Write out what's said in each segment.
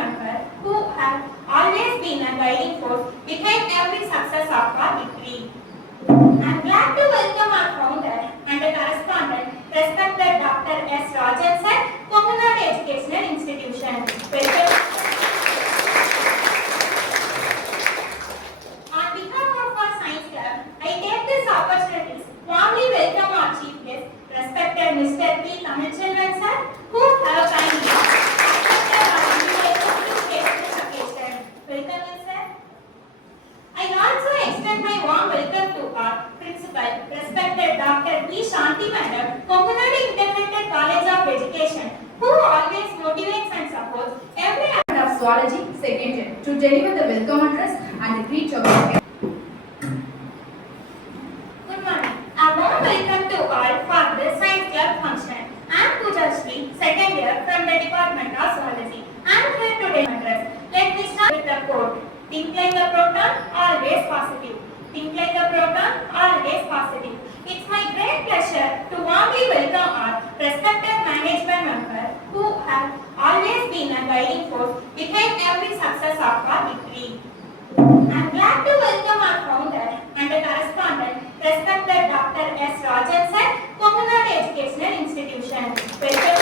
member who have always been a guiding force behind every success of our victory. I'm glad to welcome our founder and the correspondent, respected Dr. S. Rajan sir, Kokunadu Educational Institution. Welcome. On behalf of our science club, I take this opportunity to warmly welcome our chief guest, respected Mr. P. Tamilchelvan sir, who have kindly accepted our invitation to share this occasion. Welcome, sir. I also extend my warm welcome to our principal, respected Dr. B. Shanti Madam, Kokunadu Integrated College of Education, who always motivates and supports every aspect of zoology, second year, to deliver the welcome address and the greet of our Good morning. A warm welcome to all for the Science Club function. I am Pooja Shri, second year from the Department of Zoology. I am here to deliver address. Let me start with the quote. Think like a proton, always positive. Think like a proton, always positive. It's my great pleasure to warmly welcome our respected management member who have always been a guiding force behind every success of our victory. I'm glad to welcome our founder and the correspondent, respected Dr. S. Rajan sir, Kokunadu Educational Institution. Welcome.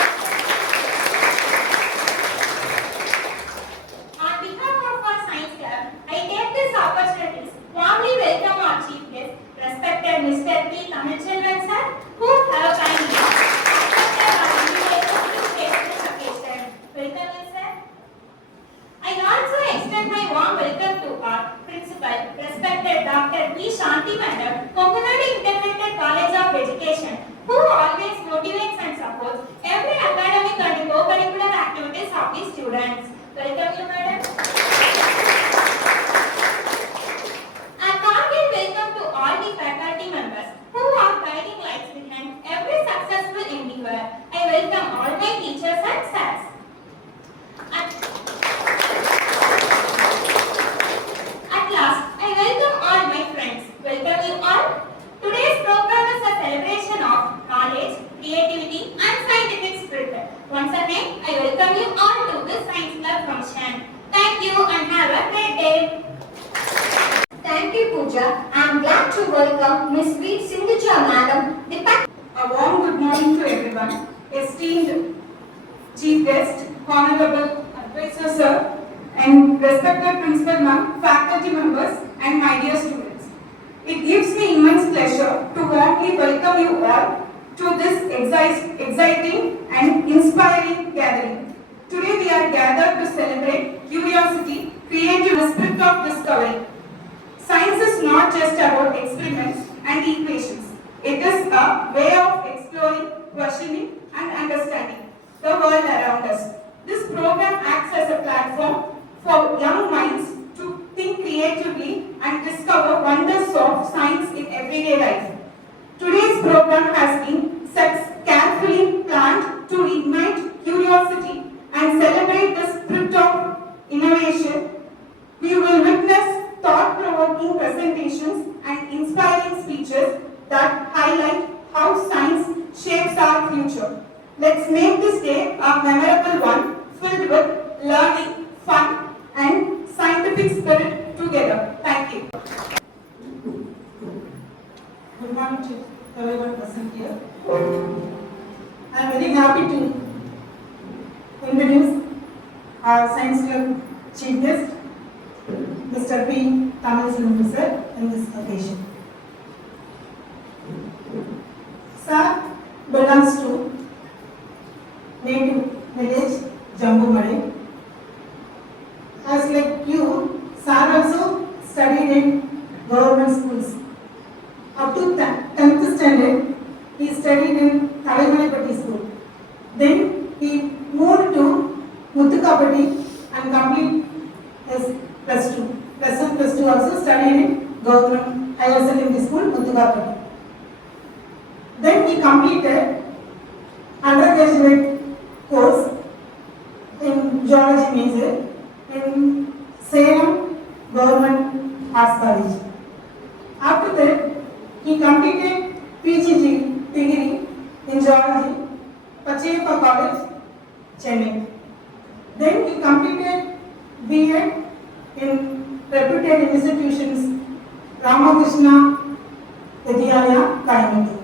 On behalf of our science club, I take this opportunity to warmly welcome our chief guest, respected Mr. P. Tamilchelvan sir, who have kindly accepted our invitation to share this occasion. Welcome, sir. I also extend my warm welcome to our principal, respected Dr. B. Shanti Madam, Kokunadu Integrated College of Education, who always motivates and supports every academic and co-curricular activities of the students. Welcome you, madam. A cordial welcome to all the faculty members who are guiding lights behind every successful endeavor. I welcome all my teachers and staffs. At last, I welcome all my friends. Welcome you all. Today's program is a celebration of knowledge, creativity and scientific spirit. Once again, I welcome you all to this Science Club function. Thank you and have a great day. Thank you, Pooja. I am glad to welcome Ms. V. Sindhuja Madam. A warm good morning to everyone. Esteemed Chief Guest, Honorable Advisor Sir, and respected Principal Ma'am, faculty members, and my dear students. It gives me immense pleasure to warmly welcome you all to this exciting and inspiring gathering. Today we are gathered to celebrate curiosity, creativity, and the spirit of discovery. Science is not just about experiments and equations. It is a way of exploring, questioning, and understanding the world around us. This program acts as a platform for young minds to think creatively and discover wonders of science in everyday life. Today's program has been carefully planned to ignite curiosity and celebrate the spirit of innovation. We will witness thought-provoking presentations and inspiring speeches that highlight how science shapes our future. Let's make this day a memorable one filled with learning, fun, and scientific spirit together. Thank you. Good morning to everyone present here. I am very happy to introduce our Science Club Chief Guest, Mr. P. Tamilchelvan sir, in this occasion. Sir belongs to native village Jambumade. As like you, sir also studied in government schools. Up to 10th standard, he studied in Talamalipatti school. Then he moved to Muthukapatti and completed his plus 2. Plus 1, plus 2 also studied in government higher secondary school, Muthukapatti. Then he completed undergraduate course in geology major in Salem Government Arts College. After that, he completed PG degree in geology, Pachayappa College, Chennai. Then he completed B.Ed in reputed institutions Ramakrishna Vidyalaya, Coimbatore.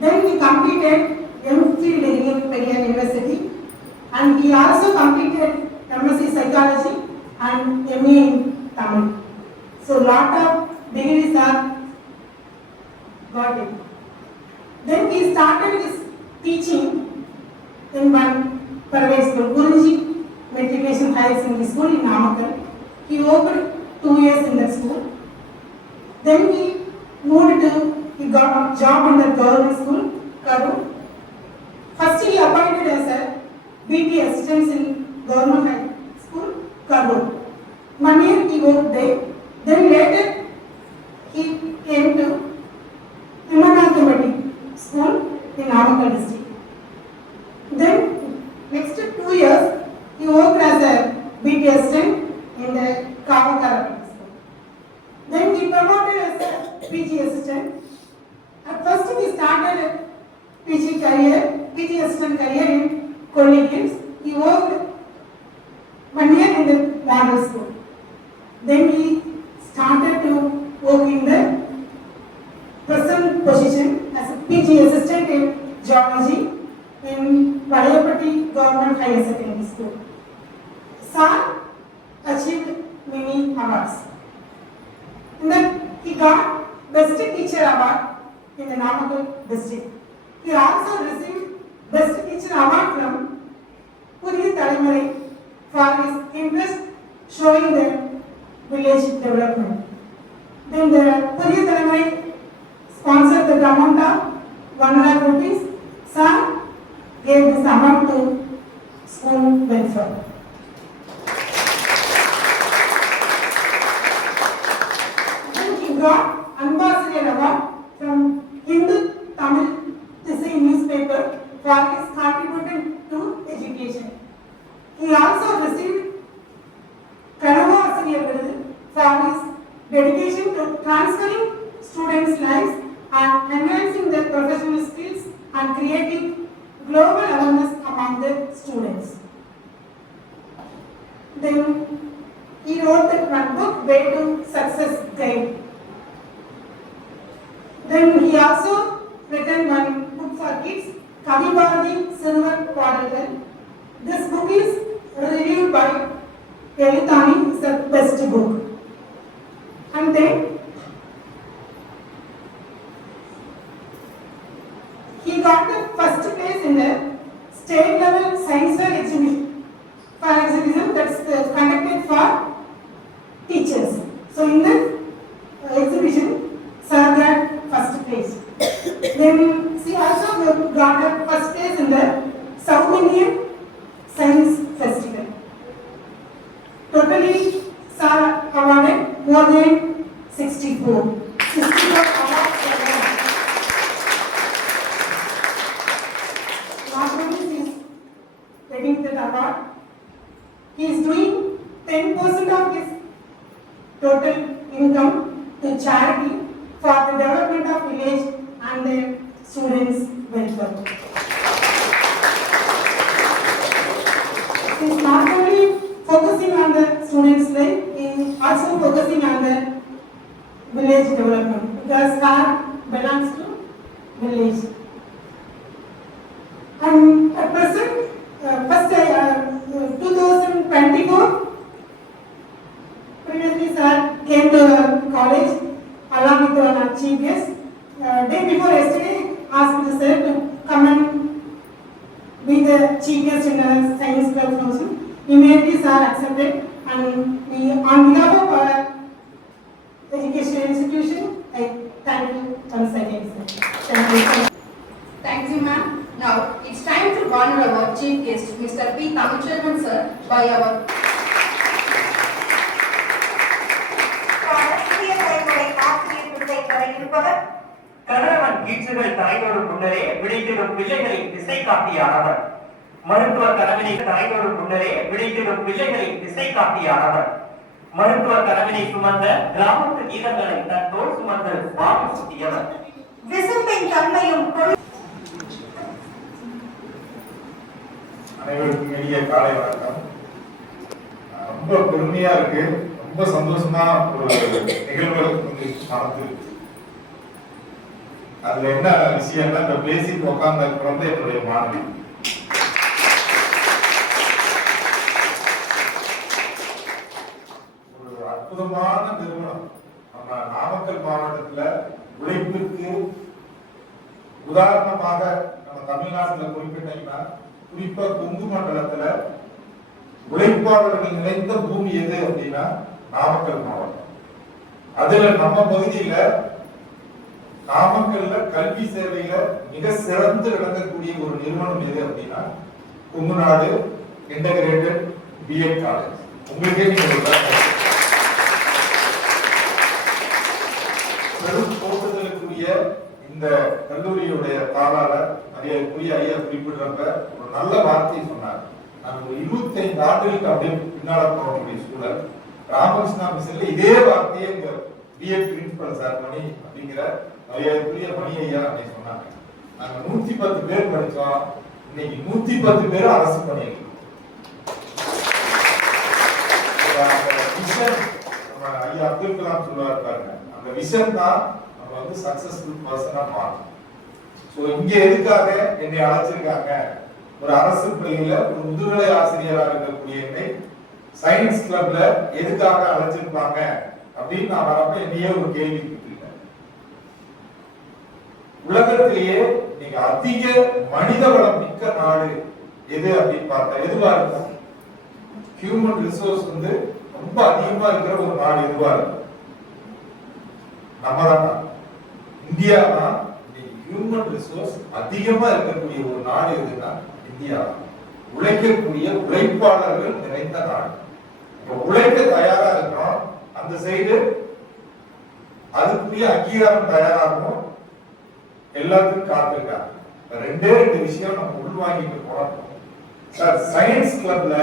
Then he completed M.Phil degree in Periyar University, and he also completed MSc Psychology and MA in Tamil. So lot of degrees are got it. Then he started his teaching in one private school, Guruji Matriculation Higher Secondary School in Namakkal. He worked 2 years in that school. Then he got a job in the government school, Karur. First he appointed as a BT assistant in government high school, Karur. 1 year he worked there. Then later he came to Imanathematic school in Namakkal district. Then next 2 years he worked as a BT assistant in the Kavakara school. Then he promoted as a PG assistant. At first he started PG assistant career in Kollegans. He worked 1 year in the model school. Then he started to work in the present position as a PG assistant in geology in Vadayapatti Government Higher Secondary School. Sir achieved many awards. And then he got Best Teacher Award in the Namakkal district. He also received Best Teacher Award from Puri Talimarai for his interest showing the village development. Then the Puri Talimarai sponsored the amount of 1 lakh rupees. Sir gave this amount to school welfare. Then he got Ambassador Award from Hindu Tamil Tisai newspaper for his contribution to education. He also received Kanava Asiriyar Virudu for his dedication to transferring students' lives and enhancing their professional skills and creating global awareness among the students. Then he wrote that one book, Way to Success Guide. Then he also written one book for kids, Kavi Bharati Silver Quadrilateral. This book is reviewed by Elithani, it's the best book. And then he got the first place in the state level science fair exhibition that's conducted for teachers. So in the exhibition, Sir got first place. Then she also got the first place in the South Indian Science Festival. Totally, Sir awarded more than 64 awards. Not only he is getting that award, he is doing 10% of his total income to charity for the development of village and the students' welfare. He is not only focusing on the students' life, he is also focusing on the village development because Sir belongs to village. And at present, 2024, previously Sir came to college along with our chief guest. Day before yesterday, asked the Sir to come and be the chief guest in the science club function. Immediately Sir accepted, and we, on behalf of our educational institution, I thank you once again, Sir. Thank you. Thank you, ma'am. Now, it's time to honor our chief guest, Mr. P. Tamilchelvan, sir, by our கணவன் கீழ்ச்சுகள் தலைவரும் முன்னரே விழித்திடும் பிள்ளைகளின் திசை காட்டியானவர். மருத்துவ கணவனை தலைவரும் முன்னரே விழித்திடும் பிள்ளைகளின் திசை காட்டியானவர். மருத்துவ கணவனை சுமந்த கிராமத்து கீதங்களை தன் தோல் சுமந்து வாக்கு சுத்தியவர். விசும்பின் தன்மையும் அனைவருக்கும் இனிய காலை வணக்கம். ரொம்ப பெருமையா இருக்கு, ரொம்ப சந்தோஷமா ஒரு நிகழ்வுகள் நடந்து. அதுல என்ன விஷயம்னா, இந்த பேசிட்டு உட்கார்ந்த குழந்தை என்னுடைய மாணவி. ஒரு அற்புதமான நிறுவனம் நம்ம நாமக்கல் மாவட்டத்துல உழைப்பிற்கு உதாரணமாக நம்ம தமிழ்நாட்டுல குறிப்பிட்டீங்கன்னா, குறிப்பா கொங்கு மண்டலத்துல உழைப்பாளர்கள் நிறைந்த பூமி எது அப்படின்னா நாமக்கல் மாவட்டம். அதுல நம்ம பகுதியில நாமக்கல்ல கல்வி சேவையில மிக சிறந்து விளங்கக்கூடிய ஒரு நிறுவனம் எது அப்படின்னா கொங்குநாடு இன்டகிரேட்டட் பிஎட் காலேஜ். உங்களுக்கே நீங்க பெரும் போக்குதலுக்குரிய இந்த கல்லூரியுடைய தாளாளர் மரியாதைக்குரிய ஐயா குறிப்பிடுறப்ப ஒரு நல்ல வார்த்தையை சொன்னார். நான் ஒரு 25 ஆண்டுகளுக்கு அப்படியே பின்னால போகக்கூடிய சூழல். ராமகிருஷ்ணா மிஷன்ல இதே வார்த்தையை இந்த பிஎட் பிரின்சிபல் சார் மணி அப்படிங்கிற மரியாதைக்குரிய மணி ஐயா அப்படின்னு சொன்னாங்க. நாங்க 110 பேர் படிச்சோம், இன்னைக்கு 110 பேர் அரசு பணியில். நம்ம ஐயா அப்துல் கலாம் சொல்லுவார் பாருங்க, அந்த விஷன் தான் நம்ம வந்து சக்சஸ்ஃபுல் பர்சனா மாறும். சோ இங்க எதுக்காக என்னை அழைச்சிருக்காங்க? ஒரு அரசு பள்ளியில ஒரு முதுகலை ஆசிரியராக இருக்கக்கூடிய என்னை சயின்ஸ் கிளப்ல எதுக்காக அழைச்சிருப்பாங்க அப்படின்னு நான் வரப்ப என்னையே ஒரு கேள்வி கேட்டிருக்கேன். உலகத்திலேயே நீங்க அதிக மனித வளம் மிக்க நாடு எது அப்படின்னு பார்த்தா எதுவா இருக்கும்? ஹியூமன் ரிசோர்ஸ் வந்து ரொம்ப அதிகமா இருக்கிற ஒரு நாடு எதுவா இருக்கும்? நம்ம தான். இந்தியா தான் ஹியூமன் ரிசோர்ஸ் அதிகமா இருக்கக்கூடிய ஒரு நாடு எதுன்னா இந்தியா. உழைக்கக்கூடிய உழைப்பாளர்கள் நிறைந்த நாடு. உழைக்க தயாரா இருக்கிறோம், அந்த சைடு அதுக்குரிய அங்கீகாரம் தயாராகும், எல்லாத்துக்கும் காத்திருக்காங்க. ரெண்டே 2 விஷயம் நம்ம உள்வாங்கிட்டு போறோம். சார் சயின்ஸ் கிளப்ல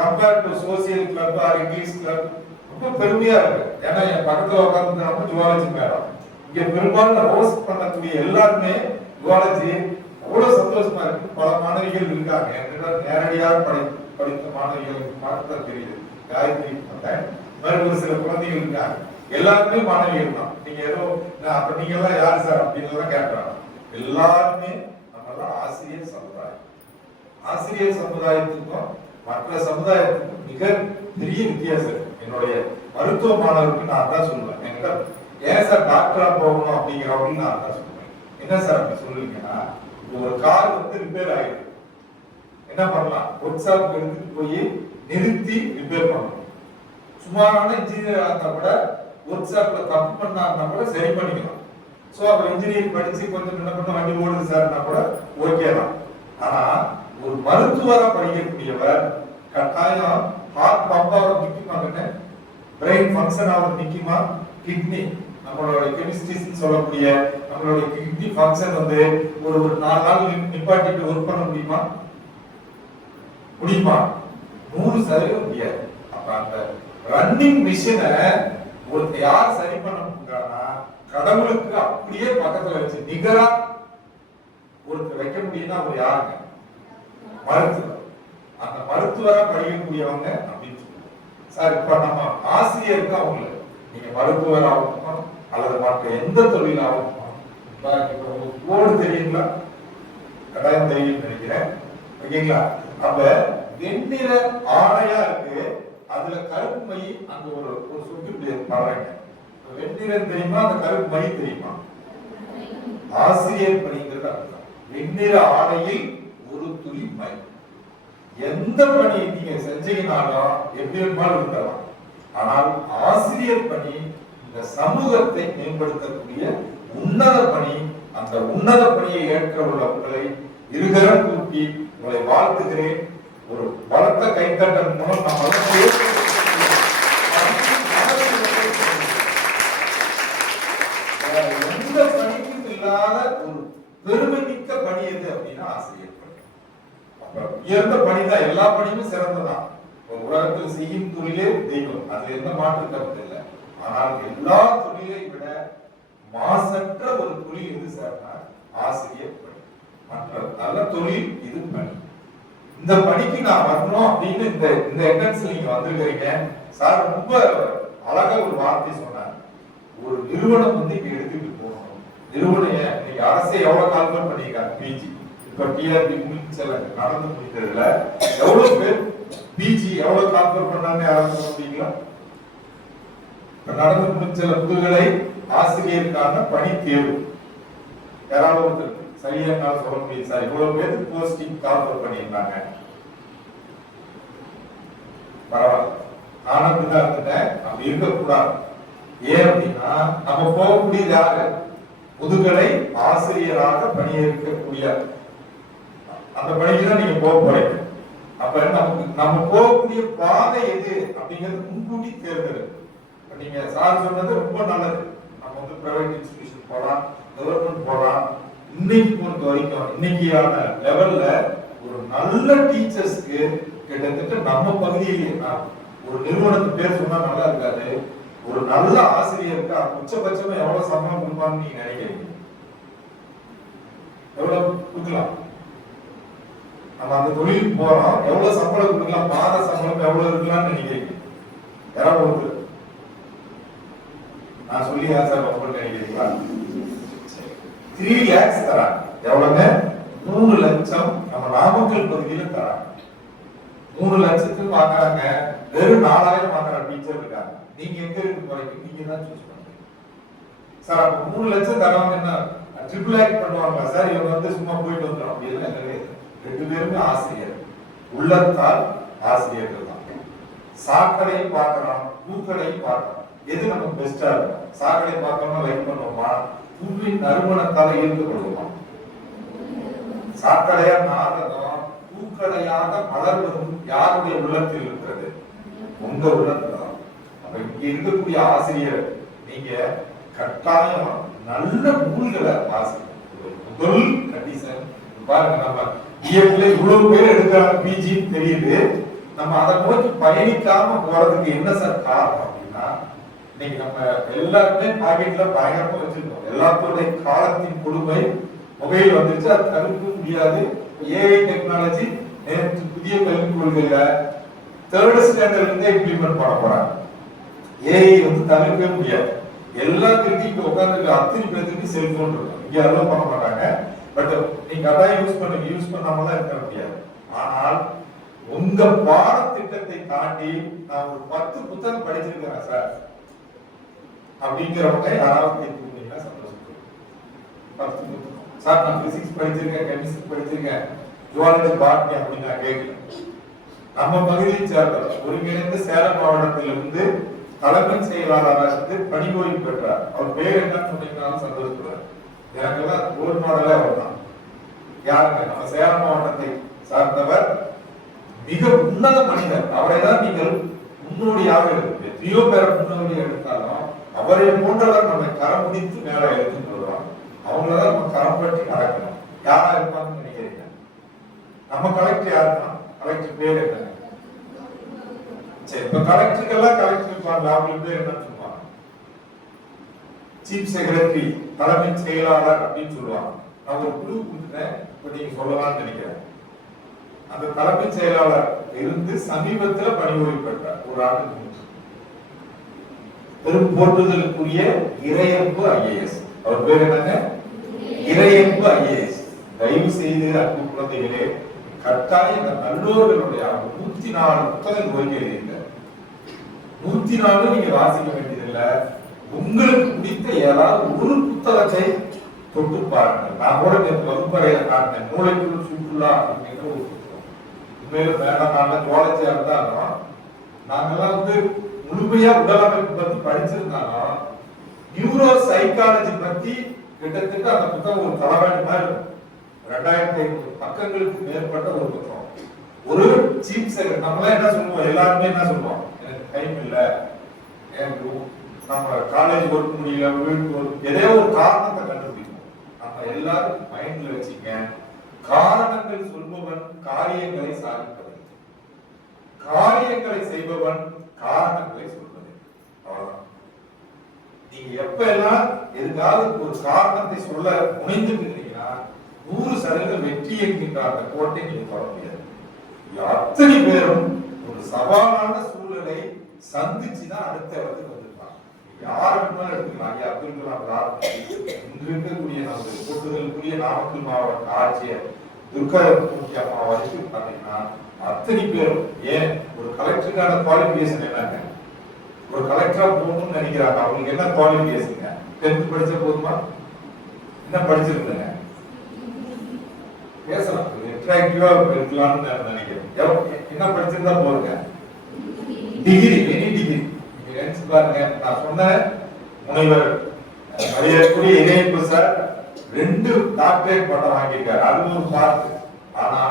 compare to social club R English club ரொம்ப பெருமையா இருக்கு. ஏன்னா என் பக்கத்துல உட்கார்ந்து ஜுவாலஜி மேடம், இங்க பெரும்பாலும் ரோஸ்ட் பண்ணக்கூடிய எல்லாருமே ஜுவாலஜி அவ்வளவு சந்தோஷமா இருக்கு. பல மாணவிகள் இருக்காங்க, நேரடியாக படித்த மாணவிகள் பார்த்த தெரியுது. காயத்ரி ஒரு சில குழந்தைகள் இருக்காங்க, எல்லாருமே மாணவிகள் தான். நீங்க ஏதோ அப்ப நீங்க எல்லாம் யாரு சார் அப்படின்னு கேட்கறாங்க. எல்லாருமே நம்ம எல்லாம் ஆசிரியர் சமுதாயம். ஆசிரியர் சமுதாயத்துக்கும் மற்ற சமுதாயத்துக்கும் மிக பெரிய வித்தியாசம் இருக்கு. என்னுடைய மருத்துவ மாணவருக்கு நான் தான் சொல்லுவேன், என்கிட்ட ஏன் சார் டாக்டரா போகணும் அப்படிங்கிறவங்க நான் தான் சொல்லுவேன். என்ன சார் அப்படி சொல்லுவீங்கன்னா, ஒரு கார் வந்து ரிப்பேர் ஆயிடுது, என்ன பண்ணலாம்? ஒர்க் ஷாப் எடுத்துட்டு போய் நிறுத்தி ரிப்பேர் பண்ணணும். சுமாரான இன்ஜினியர் இருந்தா கூட ஒர்க் ஷாப்ல தப்பு பண்ணா கூட சரி பண்ணிக்கலாம். சோ அவர் இன்ஜினியரிங் படிச்சு கொஞ்சம் என்ன பண்ண வண்டி ஓடுது சார்னா கூட ஓகே தான். ஆனா ஒரு மருத்துவரா படிக்கக்கூடியவர் கட்டாயம் ஹார்ட் பம்ப் ஆவது நிக்குமாங்கன்னு, பிரெயின் ஃபங்க்ஷன் ஆவது நிக்குமா, கிட்னி நம்மளோட கெமிஸ்ட்ரிஸ் சொல்லக்கூடிய நம்மளோட கிட்னி ஃபங்க்ஷன் வந்து ஒரு 4 நாள் நிப்பாட்டிட்டு ஒர்க் பண்ண முடியுமா? 100% முடியாது. அப்ப அந்த ரன்னிங் மிஷினை ஒரு யார் சரி பண்ண முடியும்னா, கடவுளுக்கு அப்படியே பக்கத்துல வச்சு நிகரா ஒருத்தர் வைக்க முடியும்னா அவர் யாருங்க? மருத்துவர். அந்த மருத்துவரா படிக்கக்கூடியவங்க அப்படின்னு சொல்லுவாங்க. சார் இப்ப நம்ம ஆசிரியருக்கு அவங்களுக்கு நீங்க மருத்துவர் ஆகட்டும் அல்லது மற்ற எந்த தொழிலாகட்டும், போர்டு தெரியுங்களா? கட்டாயம் தெரியும் நினைக்கிறேன், ஓகேங்களா? அப்ப வெண்ணிற ஆடையா இருக்கு, அதுல கருப்பு மை அங்க ஒரு சொட்டு பாருங்க. வெண்ணிறம் தெரியுமா, அந்த கருப்பு மை தெரியுமா? ஆசிரியர் பணிங்கிறது அதுதான். வெண்ணிற ஆடையில் ஒரு துளி மை. எந்த பணி நீங்க செஞ்சீங்கனாலும் எப்படி இருந்தாலும் இருக்கலாம். ஆனால் ஆசிரியர் பணி இந்த சமூகத்தை மேம்படுத்தக்கூடிய உன்னத பணி. அந்த உன்னத பணியை ஏற்ற உள்ள உங்களை இருகரம் கூட்டி உங்களை வாழ்த்துகிறேன். ஒரு பலத்த கைத்தட்டல் மூலம் நம்ம எந்த பணிக்கும் இல்லாத ஒரு பெருமைமிக்க பணி எது அப்படின்னா ஆசிரியர் பணி. உயர்ந்த பணி தான், எல்லா பணியும் சிறந்ததான். உலகத்தில் செய்யும் தொழிலே தெய்வம், அதுல எந்த மாற்று கருத்து இல்லை. ஆனால் எல்லா தொழிலை விட மாசற்ற ஒரு தொழில் எது சார்னா ஆசிரியர் பணி. மற்ற நல்ல தொழில் இது பணி. இந்த பணிக்கு நான் வரணும் அப்படின்னு இந்த என்ட்ரன்ஸ்ல நீங்க வந்திருக்கிறீங்க. சார் ரொம்ப அழகா ஒரு வார்த்தை சொன்னார். ஒரு நிறுவனம் வந்து இங்க எடுத்துட்டு போகணும். நிறுவனம் இன்னைக்கு அரசே எவ்வளவு கால்குலேட் பண்ணிருக்காங்க பிஜி. இப்ப டிஆர்பி முடிச்சல நடந்து முடித்ததுல எவ்வளவு பேர் பிஜி எவ்வளவு கால்குலேட் பண்ணாங்க யாரும் சொல்ல முடியுங்களா? நடந்து முடிச்சல முதுகலை ஆசிரியருக்கான பணி தேர்வு யாராவது ஒருத்தர் சரியா சொல்ல முடியும் சார் இவ்வளவு பேருக்கு போஸ்டிங் கால்குலேட் பண்ணியிருந்தாங்க. பரவாயில்ல, நானும் அப்படிதான் இருந்துட்டேன். அப்படி இருக்கக்கூடாது. ஏன் அப்படின்னா நம்ம போகக்கூடியது யாரு? முதுகலை ஆசிரியராக பணியேற்கக்கூடிய அந்த பணிக்கு தான் நீங்க போக போறீங்க. அப்ப நம்ம போகக்கூடிய பாதை எது அப்படிங்கிறது முன்கூட்டி தேர்ந்தெடுக்கும். நீங்க சார் சொன்னது ரொம்ப நல்லது. நம்ம வந்து பிரைவேட் இன்ஸ்டிடியூஷன் போலாம், கவர்மெண்ட் போலாம். இன்னைக்கு பொறுத்த வரைக்கும் இன்னைக்கான லெவல்ல ஒரு நல்ல டீச்சர்ஸ்க்கு கிட்டத்தட்ட நம்ம பகுதியிலேயே ஒரு நிறுவனத்து பேர் சொன்னா நல்லா இருக்காது. ஒரு நல்ல ஆசிரியருக்கு உச்சபட்சமா எவ்வளவு சம்பளம் கொடுப்பான்னு நீங்க நினைக்கிறீங்க? எவ்வளவு கொடுக்கலாம்? நம்ம அந்த தொழிலுக்கு போறோம், எவ்வளவு சம்பளம் கொடுக்கலாம்? மாத சம்பளம் எவ்வளவு இருக்கலாம்னு நினைக்கிறீங்க? யாராவது நான் சொல்லி சார் ரொம்ப நினைக்கிறீங்களா? 3 lakhs தராங்க. எவ்வளவுங்க? 3 லட்சம் நம்ம நாமக்கல் பகுதியில தராங்க. 3 லட்சத்துக்கு வாங்குறாங்க. வெறும் 4000 வாங்குற டீச்சர் இருக்காங்க. நீங்க எங்க இருக்கு போறீங்க? நீங்க தான் சூஸ் பண்ணுங்க சார். அப்ப 3 லட்சம் தரவங்க என்ன ட்ரிபிள் ஆக்ட் பண்ணுவாங்க சார்? இவங்க வந்து சும்மா போயிட்டு வந்துடும் அப்படின்னா இல்லவே. 2 பேருமே ஆசிரியர், உள்ளத்தால் ஆசிரியர்கள் தான். சாக்கடையும் பார்க்கலாம், பூக்கடையும் பார்க்கலாம். எது நமக்கு பெஸ்டா இருக்கும்? சாக்கடை பார்க்கணும்னா வெயிட் பண்ணுவோமா? பூவின் நறுமணத்தால ஈர்க்கப்படுவோமா? சாக்கடையா நாகதம் பூக்கடையாக மலர்வதும் யாருடைய உள்ளத்தில் இருக்கிறது? உங்க உள்ளத்துல தான். அப்ப இங்க இருக்கக்கூடிய ஆசிரியர் நீங்க கட்டாயம் நல்ல நூல்களை வாசிக்கணும். முதல் கண்டிஷன் பாருங்க, நம்ம இயற்கை இவ்வளவு பேர் எடுக்கிறாங்க பிஜி தெரியுது. நம்ம அதை நோக்கி பயணிக்காம போறதுக்கு என்ன சார் காரணம் அப்படின்னா, இன்னைக்கு நம்ம எல்லாருமே பாக்கெட்ல பயங்கரமா வச்சிருக்கோம். எல்லாத்தோட காலத்தின் கொடுமை மொபைல் வந்துருச்சு, அது தவிர்க்க முடியாது. ஏஐ டெக்னாலஜி நேற்று புதிய கல்விக் கொள்கையில 3rd ஸ்டாண்டர்ட்ல இருந்தே இம்ப்ளிமெண்ட் பண்ண போறாங்க. ஏஐ வந்து தவிர்க்கவே முடியாது. எல்லாத்துக்கும் இங்க உட்கார்ந்து அத்தனை பேருக்கு செல்போன் இருக்கும். இங்க அலோவ் பண்ண மாட்டாங்க. பட் நீங்க அதான் யூஸ் பண்ணுங்க, யூஸ் பண்ணாமலாம் இருக்க முடியாது. ஆனால் உங்க பாடத்திட்டத்தை தாண்டி நான் ஒரு 10 புத்தகம் படிச்சிருக்கிறேன் சார் அப்படிங்கிறவங்க யாராவது கேட்குறீங்களா? சந்தோஷம். 10 புத்தகம் சார், நான் பிசிக்ஸ் படிச்சிருக்கேன், கெமிஸ்ட்ரி படிச்சிருக்கேன், ஜுவாலஜி, பாட்னி அப்படின்னு நான் கேட்கல. நம்ம பகுதியை சேர்ந்தவர் ஒருங்கிணைந்த சேலம் மாவட்டத்திலிருந்து தலைமை செயலாளராக பணி ஓய்வு பெற்றார். அவர் பேர் என்னன்னு சொன்னீங்கன்னாலும் சந்தோஷப்படுறார். எனக்கெல்லாம் ரோல் மாடலே அவர் தான். யாருங்க? நம்ம சேலம் மாவட்டத்தை சார்ந்தவர், மிக உன்னத மனிதர். அவரை தான் நீங்கள் முன்னோடியாக இருக்கு. எத்தனையோ பேரை முன்னோடியாக எடுத்தாலும் அவரை போன்றவர் நம்ம கரம் பிடித்து மேல எடுத்துன்னு வருவாங்க. அவங்களதான் நம்ம கரம் பற்றி நடக்கணும். யாரா இருப்பாங்கன்னு நினைக்கிறீங்க? நம்ம கலெக்டர் யாருன்னா, கலெக்டர் பேர் என்ன? சரி, இப்ப கலெக்டருக்கெல்லாம் கலெக்டர் இருப்பாங்க. அவங்களுக்கு பேர் என்னன்னு சொல்லுவாங்க? சீஃப் செக்ரட்டரி, தலைமை செயலாளர் அப்படின்னு சொல்லுவாங்க. நான் ஒரு குழு கொடுத்துட்டேன், இப்ப நீங்க சொல்லலாம்னு நினைக்கிறேன். அந்த தலைமை செயலாளர் இருந்து சமீபத்தில் பணி ஓய்வு பெற்றார். ஒரு ஆண்டு பெரும் போற்றுதலுக்குரிய இறையன்பு ஐஏஎஸ். அவர் பேர் என்னங்க? இறையன்பு ஐஏஎஸ். தயவு செய்து அன்பு குழந்தைகளே, கட்டாயம் இந்த நல்லோர்களுடைய 104 புத்தகம் ஓய்வு எழுதியிருக்க. 104 நீங்க வாசிக்க வேண்டியதில்லை. உங்களுக்கு பிடித்த ஏதாவது ஒரு புத்தகத்தை தொட்டு பாருங்க. நான் கூட வகுப்பறையில காட்டினேன், மூளைக்குள் சுற்றுலா அப்படிங்கிற ஒரு புத்தகம். உண்மையில வேண்டாம், நான் காலேஜா இருந்தாலும் நாங்கெல்லாம் வந்து முழுமையா உடலமைப்பு பத்தி படிச்சிருந்தாலும் நியூரோ சைக்காலஜி பத்தி கிட்டத்தட்ட அந்த புத்தகம் ஒரு தலைவாணி மாதிரி இருக்கும். 2500 பக்கங்களுக்கு மேற்பட்ட ஒரு புத்தகம். ஒரு சீஃப் செக்ரட்டரி, நம்மளாம் என்ன சொல்லுவோம்? எல்லாருமே என்ன சொல்லுவோம்? எனக்கு டைம் இல்லை, நம்ம காலேஜ் ஒர்க் முடியல, வீட்டு ஒர்க், ஏதோ ஒரு காரணத்தை கண்டுபிடிக்கும். நம்ம எல்லாரும் மைண்ட்ல வச்சுக்க, காரணங்கள் சொல்பவன் காரியங்களை சாதிப்பது, காரியங்களை செய்பவன் காரணங்களை சொல்வது. அவ்வளவுதான். நீங்க எப்ப எல்லாம் எதுக்காவது ஒரு காரணத்தை சொல்ல முனைந்துட்டு இருக்கீங்கன்னா 100% வெற்றி என்கின்ற அந்த கோட்டை நீங்க தொட முடியாது. அத்தனை பேரும் ஒரு சவாலான சூழலை சந்திச்சுதான் அடுத்த இடத்துக்கு வந்திருப்பாங்க. யாருக்கு எடுத்துக்கலாம். ஐயா அப்துல் கலாம் இன்று இருக்கக்கூடிய நமது போட்டுதலுக்குரிய நாமக்கல் மாவட்ட ஆட்சியர் துர்காமூர்த்தி அம்மா வரைக்கும் பாத்தீங்கன்னா அத்தனை பேரும் ஏன் ஒரு கலெக்டருக்கான குவாலிபிகேஷன் என்னங்க, ஒரு கலெக்டரா போகணும்னு நினைக்கிறாங்க. அவங்களுக்கு என்ன குவாலிபிகேஷன்? 10th படிச்ச போதுமா? என்ன படிச்சிருந்தேங்க? பேசலாம், அட்ராக்டிவா இருக்கலாம்னு நினைக்கிறேன். என்ன படிச்சிருந்தா போதுங்க? Degree, any degree. நீங்க நினைச்சு பாருங்க, நான் சொன்ன முனைவர் மரியாதைக்குரிய இணைப்பு சார் 2 டாக்டரேட் பட்டம் வாங்கியிருக்காரு. அது ஒரு பார்த்து. ஆனா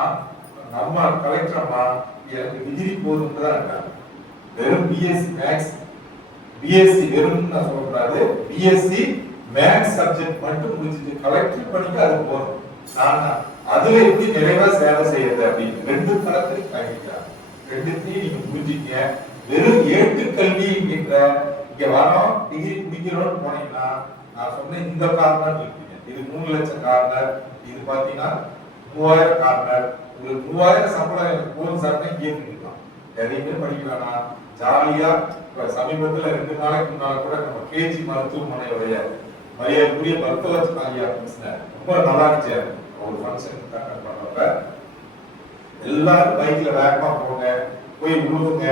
நம்ம கலெக்டர் அம்மா எனக்கு டிகிரி போதுன்னு தான் இருக்காங்க. வெறும் பிஎஸ்சி மேக்ஸ், பிஎஸ்சி வெறும் நான் சொல்லக்கூடாது, பிஎஸ்சி மேக்ஸ் சப்ஜெக்ட் மட்டும் முடிச்சுட்டு கலெக்டர் பண்ணிட்டு அது போதும். நான் அதுல எப்படி நிறைவா சேவை செய்யறது அப்படின்னு 2 தரத்தையும் காய்க்கிறாங்க. 2த்தையும் நீங்க புரிஞ்சுக்க. வெறும் ஏட்டுக்கல்வி என்கின்ற இங்க வரோம் டிகிரி முடிக்கிறோம்னு போனீங்கன்னா நான் சொன்ன இந்த கார்னர் இருக்கீங்க. இது 3 லட்சம் கார்னர், இது பாத்தீங்கன்னா 3000 கார்னர். உங்களுக்கு 3000 சம்பளம் எனக்கு போதும் சார்னா கேட்டுக்கலாம். எதையுமே படிக்க வேணாம், ஜாலியா. சமீபத்துல 2 நாளைக்கு முன்னால கூட நம்ம கேஜி மருத்துவமனையுடைய மரியாதைக்குரிய மருத்துவ ஐயா ரொம்ப நல்லா இருந்துச்சு. ஒரு ஃபங்க்ஷன் பண்றப்ப எல்லாரும் பைக்ல வேகமா போங்க, போய் விழுவுங்க.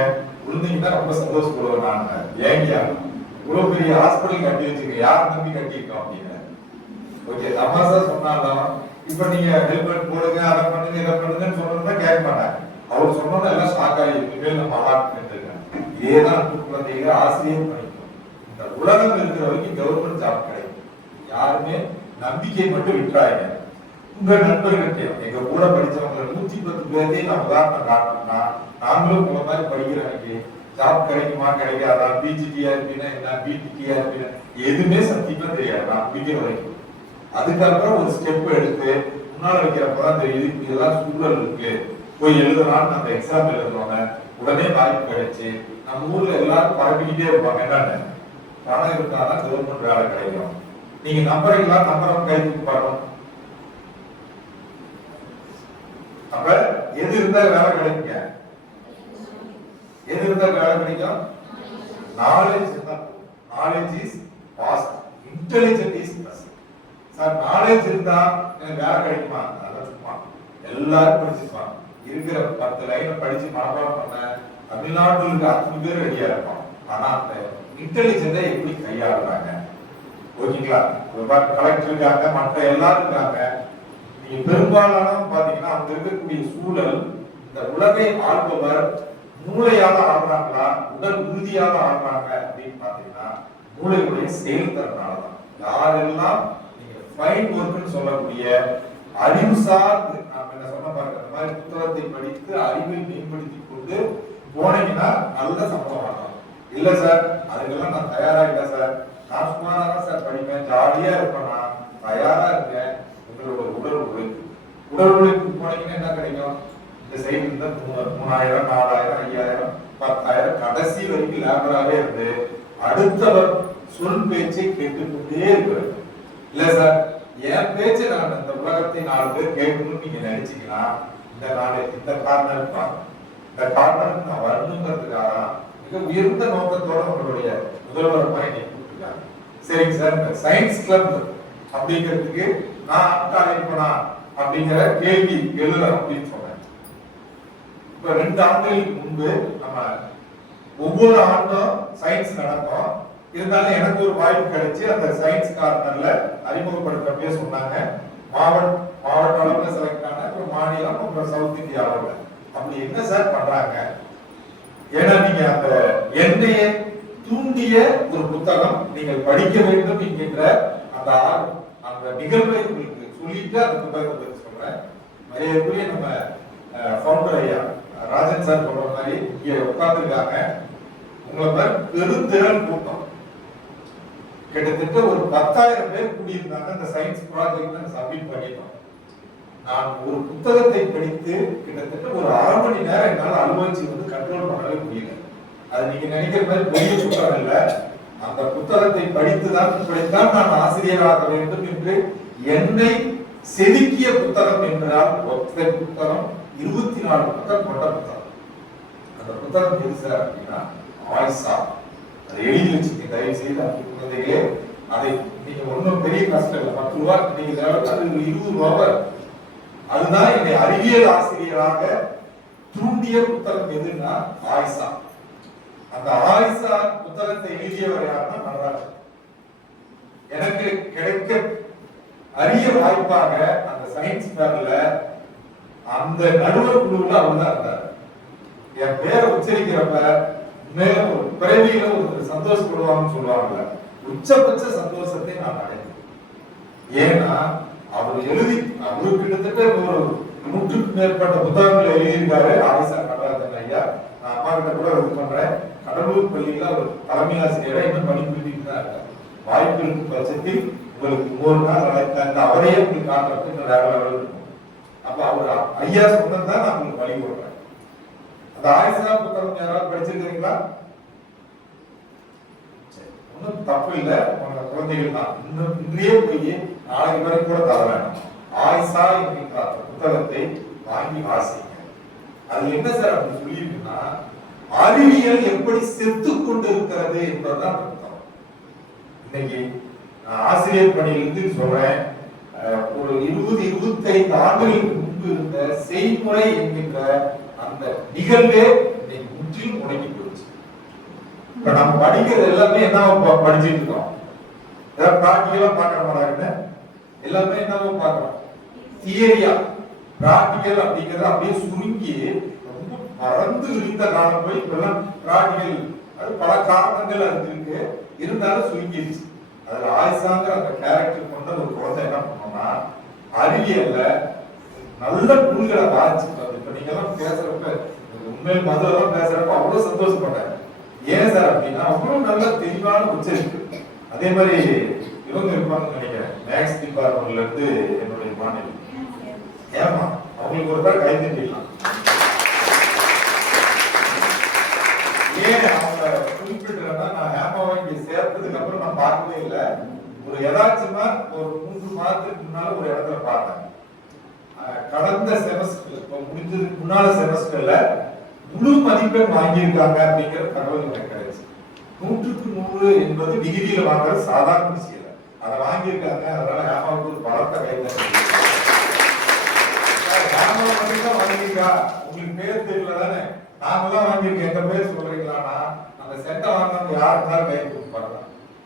விழுந்தீங்கன்னா ரொம்ப சந்தோஷப்படுவேன் நான். ஏங்கயா இவ்வளவு பெரிய ஹாஸ்பிட்டல் கட்டி வச்சுக்க, யார் நம்பி கட்டியிருக்கோம் அப்படின்னு. ஓகே, தமாசா சொன்னாலும் இப்ப நீங்க ஹெல்மெட் போடுங்க, அதை பண்ணுங்க, இதை பண்ணுங்கன்னு சொன்னா கேட்க மாட்டாங்க. அவர் சொன்னோம்னா எல்லாம் ஷாக் ஆகி இனிமேல் நம்ம அலாட்மெண்ட் இருக்கேன். இதேதான் குழந்தைங்க ஆசிரியர் பண்ணிக்கணும். இந்த உலகம் இருக்கிற வரைக்கும் கவர்மெண்ட் ஜாப் கிடைக்கும். யாருமே நம்பிக்கை மட்டும் விட்டுறாங்க. உங்க நண்பர்கள்ட்ட எங்க கூட படிச்சவங்க 110 பேர்த்தையும் நான் உதாரணம் காட்டணும்னா, நாங்களும் உங்களை மாதிரி படிக்கிறவங்க ஜாப் கிடைக்குமா கிடைக்காதா, பிஜிடிஆர்பின்னா என்ன, பிடிடிஆர்பின்னா எதுவுமே சத்தியமா தெரியாது நான் பிடிக்கிற வரைக்கும். அதுக்கப்புறம் ஒரு ஸ்டெப் எடுத்து முன்னால வைக்கிறப்பதான் தெரியுது இதெல்லாம் சூழல் இருக்கு, போய் எழுதலாம்னு அந்த எக்ஸாம் எழுதுனோன்னு உடனே வாய்ப்பு கிடைச்சு நம்ம ஊர்ல எல்லாரும் பரப்பிக்கிட்டே இருப்பாங்க. என்னன்னு பணம் இருந்தாதான் கவர்மெண்ட் வேலை கிடைக்கும். நீங்க நம்புறீங்களா? நம்புறவங்க கைது பண்ணணும். அப்ப எது இருந்தா வேலை கிடைக்குங்க? எது இருந்தா வேலை கிடைக்கும்? நாலேஜ் இருந்தா. Knowledge is past, intelligent is present. Sir knowledge இருந்தா எனக்கு வேலை கிடைக்குமா? அதான் சும்மா எல்லாரும் படிச்சிருப்பாங்க. இருக்கிற 10 லைனை படிச்சு மனப்பாடம் பண்ண தமிழ்நாட்டில் இருக்க 10 பேர் ரெடியா இருப்பான். ஆனா அந்த இன்டெலிஜென்ட்டை எப்படி கையாளுறாங்க? ஓகேங்களா? கலெக்டர் இருக்காங்க, மற்ற எல்லாரும் இருக்காங்க. நீங்க பெரும்பாலான பாத்தீங்கன்னா அங்க இருக்கக்கூடிய சூழல், இந்த உலகை ஆள்பவர் மூளையால ஆடுறாங்களா, உடல் உறுதியால ஆடுறாங்க அப்படின்னு பாத்தீங்கன்னா மூளையுடைய செயல்திறனாலதான். யாரெல்லாம் நீங்க ஃபைன் ஒர்க்னு சொல்லக்கூடிய அறிவு சார்ந்து, நாம என்ன சொன்ன பாருங்க, இந்த மாதிரி புத்தகத்தை படித்து அறிவை மேம்படுத்தி கொண்டு போனீங்கன்னா நல்ல சம்பளம் வாங்கலாம். இல்ல சார் அதுக்கெல்லாம் நான் தயாரா இல்லை சார், நான் சுமாராதான் சார் படிப்பேன், ஜாலியா இருப்பேன், நான் தயாரா இருக்கேன். உங்களோட உடல் உழைப்பு, உடல் உழைப்பு போனீங்கன்னா என்ன கிடைக்கும்? இந்த சைடு இருந்தா 3000, 4000, 5000, 10,000 கடைசி வரைக்கும் லேபராகவே இருந்து அடுத்தவர் சொல் பேச்சை கேட்டுக்கொண்டே இருக்கிறது. இல்ல சார் என் பேச்சு நான் இந்த உலகத்தை 4 பேர் கேட்கணும்னு நீங்க நினைச்சீங்கன்னா இந்த நாடு இந்த காரணம் இருப்பாங்க. இந்த காரணம் நான் வரணுங்கிறதுக்காக மிக உயர்ந்த நோக்கத்தோட உங்களுடைய முதல்வர் பயணி கூப்பிட்டுருக்காங்க. சரிங்க சார், இந்த சயின்ஸ் கிளப் அப்படிங்கிறதுக்கு நான் அழைப்பனா அப்படிங்கிற கேள்வி எழுதலாம் அப்படின்னு சொன்னேன். இப்ப 2 ஆண்டுகளுக்கு முன்பு நம்ம ஒவ்வொரு ஆண்டும் சயின்ஸ் நடக்கும். இருந்தாலும் எனக்கு ஒரு வாய்ப்பு கிடைச்சு அந்த சயின்ஸ் கார்னர்ல அறிமுகப்படுத்தப்பே சொன்னாங்க. மாவட்ட அளவுல செலக்ட் ஆன ஒரு மாநிலம், அப்புறம் சவுத் இந்தியா அளவுல. அப்படி என்ன சார் பண்றாங்க? ஏன்னா நீங்க அந்த எண்ணெயை தூண்டிய ஒரு புத்தகம் நீங்கள் படிக்க வேண்டும் என்கின்ற அந்த அந்த நிகழ்வை உங்களுக்கு சொல்லிட்டு அந்த புத்தகத்தை பற்றி சொல்றேன். மரியாதைக்குரிய நம்ம ஃபவுண்டர் ஐயா ராஜன் சார் சொல்ற மாதிரி இங்க உட்கார்ந்துருக்காங்க. உங்களை மாதிரி பெருந்திரள் கூட்டம், கிட்டத்தட்ட ஒரு 10,000 பேர் கூடியிருந்தாங்க. அந்த சயின்ஸ் ப்ராஜெக்ட் சப்மிட் பண்ணிட்டோம். நான் ஒரு புத்தகத்தை படித்து கிட்டத்தட்ட ஒரு 1/2 மணி நேரம் என்னால் அலுவலகம் வந்து கண்ட்ரோல் பண்ணவே முடியல. அது நீங்க நினைக்கிற மாதிரி பெரிய புத்தகம் இல்ல. அந்த புத்தகத்தை படித்துதான் நான் ஆசிரியராக வேண்டும் என்று என்னை செதுக்கிய புத்தகம் என்றால் ஒற்றை புத்தகம் 24 பக்கம் கொண்ட புத்தகம். அந்த புத்தகம் எது சார் அப்படின்னா ஆயிஷா. அதை எழுதி வச்சுக்க தயவு செய்து குழந்தைகளே. அதை நீங்க ஒன்றும் பெரிய கஷ்டம் இல்லை, 10 ரூபாய் நீங்க அது 20 ரூபாய். அதுதான் என்னை அறிவியல் ஆசிரியராக தூண்டிய புத்தகம் எதுன்னா ஆயிஷா. அந்த ஆயிஷா புத்தகத்தை எழுதியவர் யாருன்னா நடராஜன். எனக்கு கிடைக்க அரிய வாய்ப்பாக அந்த சயின்ஸ் ஃபேர்ல அந்த நடுவர் குழுவில் அவர் தான் இருந்தார். என் பேரை உச்சரிக்கிறப்ப மேலும் ஒரு பிறவியில ஒரு சந்தோஷப்படுவாங்கன்னு சொல்லுவாங்கல்ல, உச்சபட்ச சந்தோஷத்தை நான் அடைந்தேன். ஏன்னா அவர் அவரு கிட்டத்தட்ட ஒரு 100க்கும் மேற்பட்ட புத்தகங்களை எழுதியிருக்காரு ஆயிஷா நடராஜன் ஐயா. நான் அம்மா கிட்ட கூட இது பண்றேன். கடலூர் பள்ளியில ஒரு தலைமை ஆசிரியரை இன்னும் பணிபுரிஞ்சுட்டு தான் இருக்காரு. வாய்ப்பு இருக்கும் பட்சத்தில் உங்களுக்கு 1 நாள் அழைத்தாங்க, அவரையே உங்களுக்கு காட்டுறதுக்கு இன்னும் வேற லெவல் இருக்கும். அப்ப அவர் ஐயா சொன்னதான் நான் உங்களுக்கு வழி கொடுறேன். அந்த ஆயிஷா புத்தகம் யாராவது படிச்சிருக்கீங்களா? ஒன்றும் தப்பு இல்லை, உங்க குழந்தைகள் தான். இன்றையே போய் நாளைக்கு வரைக்கும் கூட தர வேண்டாம். ஆயிஷா என்கின்ற புத்தகத்தை வாங்கி வாசிங்க. அது என்ன சார் அப்படின்னு சொல்லியிருக்குன்னா, அறிவியல் எப்படி செத்து கொண்டு இருக்கிறது என்பதுதான் புத்தகம். இன்னைக்கு ஆசிரியர் பணியிலிருந்து சொல்றேன், ஒரு 20-25 ஆண்டுகளுக்கு முன்பு இருந்த செய்முறை என்கின்ற அந்த நிகழ்வே இன்னைக்கு முற்றிலும் முடங்கி போயிடுச்சு. இப்ப நம்ம படிக்கிறது எல்லாமே என்ன படிச்சுட்டு இருக்கோம், ஏதாவது பிராக்டிகலா பாக்குற மாதிரி எல்லாமே என்னவோ பாக்குறோம், தியரியா. பிராக்டிகல் அப்படிங்கறது அப்படியே சுருங்கி ரொம்ப மறந்து இருந்த காலம் போய் இப்பெல்லாம் பிராக்டிகல். அது பல காரணங்கள் அதுக்கு இருக்கு, இருந்தாலும் சுருங்கிடுச்சு. அதுல ஆயிஷாங்கிற அந்த கேரக்டர் கொண்ட ஒரு குழந்தை என்ன பண்ணோம்னா, அறிவியல்ல நல்ல நூல்களை வாசிச்சுட்டு வந்து. இப்ப நீங்க எல்லாம் பேசுறப்ப உண்மையில் மதுரெல்லாம் பேசுறப்ப அவ்வளவு சந்தோஷப்பட்டேன். ஏன் சார் அப்படின்னா அவ்வளவு நல்ல தெளிவான உச்சரிப்பு. அதே மாதிரி இவங்க இருப்பாங்கன்னு நினைக்கிறேன், மேக்ஸ் டிபார்ட்மெண்ட்ல இருந்து என்னுடைய மாநிலம். ஏமா அவங்களுக்கு ஒருத்தர் கை தட்டிடலாம். ஏன் அவங்க குறிப்பிடுறேன்னா, நான் ஹேமாவை இங்க சேர்த்ததுக்கு அப்புறம் நான் பார்க்கவே இல்லை. ஒரு யதார்த்தமா ஒரு 3 மாதத்துக்கு முன்னால ஒரு இடத்துல பார்த்தேன். கடந்த செமஸ்டர் இப்ப முடிஞ்சதுக்கு முன்னால செமஸ்டர்ல முழு மதிப்பெண் வாங்கியிருக்காங்க அப்படிங்கிற தகவல் எனக்கு கிடைச்சு. 100க்கு 100 என்பது டிகிரியில வாங்குறது சாதாரண விஷயம் இல்லை. அதை வாங்கியிருக்காங்க. அதனால ஹேமாவுக்கு ஒரு பலத்த கைத்தறி. ஹேமா மட்டும்தான் வாங்கியிருக்கா, உங்களுக்கு பேர் தெரியல தானே? நாங்கெல்லாம் வாங்கியிருக்கேன், எங்க பேர் சொல்றீங்களான்னா அந்த செட்டை வாங்காம யாருக்காவது கை கொடுப்பாங்க.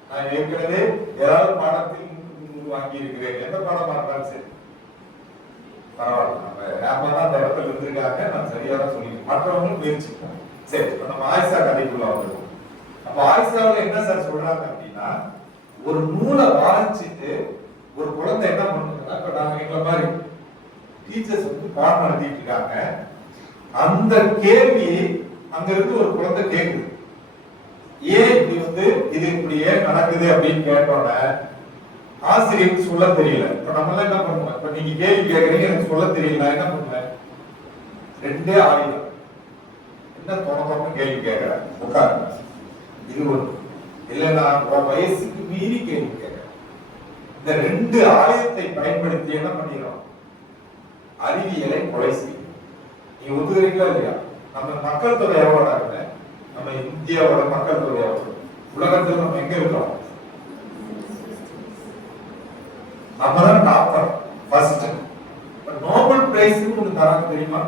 நான் ஏற்கனவே ஏதாவது பாடத்தில் 100 வாங்கி இருக்கிறேன். எந்த பாடமா இருந்தாலும் சரி பரவாயில்ல, நம்ம ஹேமா தான் அந்த இடத்துல இருந்திருக்காங்க. நான் சரியா தான் சொல்லியிருக்கேன், மற்றவங்களும் முயற்சிப்போம். சரி, இப்ப நம்ம ஆயிஷா கதைக்குள்ள வந்துருவோம். அப்ப ஆயிஷாவில் என்ன சார் சொல்றாங்க அப்படின்னா, ஒரு நூலை வாசிச்சுட்டு ஒரு குழந்தை என்ன பண்ணுங்கன்னா, இப்ப நாங்க எங்களை மாதிரி டீச்சர்ஸ் வந்து பாடம் நடத்திட்டு இருக்காங்க. அந்த கேள்வி அங்க இருந்து ஒரு குழந்தை கேக்குது, ஏன் இப்படி வந்து இது இப்படி ஏன் நடக்குது அப்படின்னு கேட்டோன்னே ஆசிரியருக்கு சொல்ல தெரியல. இப்ப நம்ம எல்லாம் என்ன பண்ணுவோம், இப்ப நீங்க கேள்வி கேட்கறீங்க, எனக்கு சொல்ல தெரியல, என்ன பண்ணுவேன், 2 ஆயுதம். என்ன தோண கேள்வி கேட்கிற உட்காரு, இது ஒண்ணு இல்ல, நான் வயசுக்கு மீறி கேள்வி கேட்கிறேன். இந்த 2 ஆயுதத்தை பயன்படுத்தி என்ன பண்ணிடுறோம், அறிவியலை கொலை செய்யும். நீங்க ஒத்துக்கிறீங்களா இல்லையா? நம்ம மக்கள் தொகை எவ்வளவு இருக்கு, நம்ம இந்தியாவோட மக்கள் தொகை எவ்வளவு, உலகத்துல நம்ம எங்க இருக்கோம், நம்ம தான் டாப்பர் ஃபர்ஸ்ட். நோபல் பிரைஸ் ஒன்று தராங்க தெரியுமா?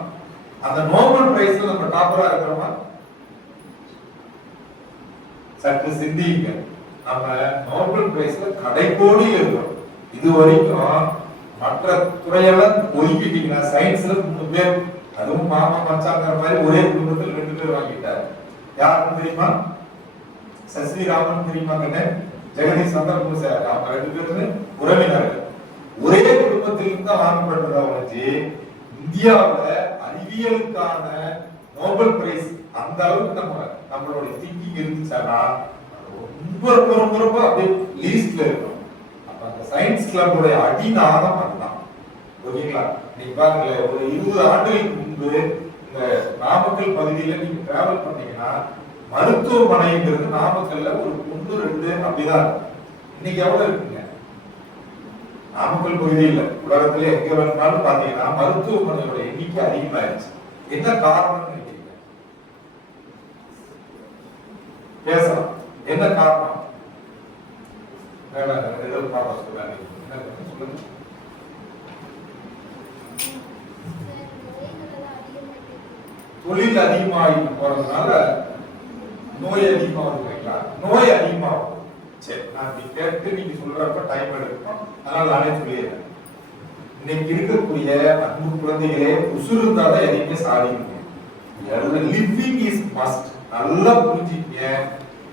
அந்த நோபல் பிரைஸ்ல நம்ம டாப்பரா இருக்கிறோமா? சற்று சிந்திங்க. நம்ம நோபல் பிரைஸ்ல கடைக்கோடியில் இருக்கிறோம். இது வரைக்கும் மற்ற துறையெல்லாம் ஒதுக்கிட்டீங்கன்னா சயின்ஸ்ல 3 பேர், அதுவும் மாமா மச்சாங்கிற மாதிரி ஒரே குடும்பத்தில் 2 பேர் வாங்கிட்டாரு. யாருன்னு தெரியுமா? சசி ராமன் தெரியுமா? ஜெகதீஷ் சந்திரபோஸ், அவங்க 2 பேருமே உறவினர்கள். ஒரே குடும்பத்திலிருந்து தான் வாங்கப்பட்டதா ஒழிஞ்சு இந்தியாவுல அறிவியலுக்கான நோபல் பிரைஸ் அந்த அளவுக்கு நம்மளுடைய திங்கிங் இருந்துச்சானா ரொம்ப ரொம்ப ரொம்ப ரொம்ப அப்படியே லீஸ்ட்ல இருக்கும். அப்ப அந்த சயின்ஸ் கிளப்புடைய அடிநாதம் அதுதான். ஓகேங்களா? நீங்க பாருங்களேன், ஒரு 20 ஆண்டுகளுக்கு முன்பு இந்த நாமக்கல் பகுதியில நீங்க டிராவல் பண்ணீங்கன்னா மருத்துவமனைங்கிறது நாமக்கல்ல ஒரு 1, 2 அப்படிதான் இருக்கும். இன்னைக்கு எவ்வளவு இருக்குங்க? நாமக்கல் பகுதியில் உலகத்துல எங்க வேணும்னாலும் பாத்தீங்கன்னா மருத்துவமனையோட எண்ணிக்கை அதிகமாயிருச்சு. என்ன காரணம்னு நினைக்கிறீங்க? பேசலாம். என்ன காரணம்? சொல்லுங்க. தொழில் அதிகமாகி போறதுனால நோய் அதிகமாகுதுங்களா? நோய் அதிகமாகும். சரி, நான் கேட்டு நீங்க சொல்றப்ப டைம் எடுக்கும், அதனால நானே சொல்லிடுறேன். இன்னைக்கு இருக்கக்கூடிய அன்பு குழந்தைகளே, உசுறு இருந்தாதான் எதையுமே சாதிக்கணும். Living is must. நல்லா புரிஞ்சுக்கங்க.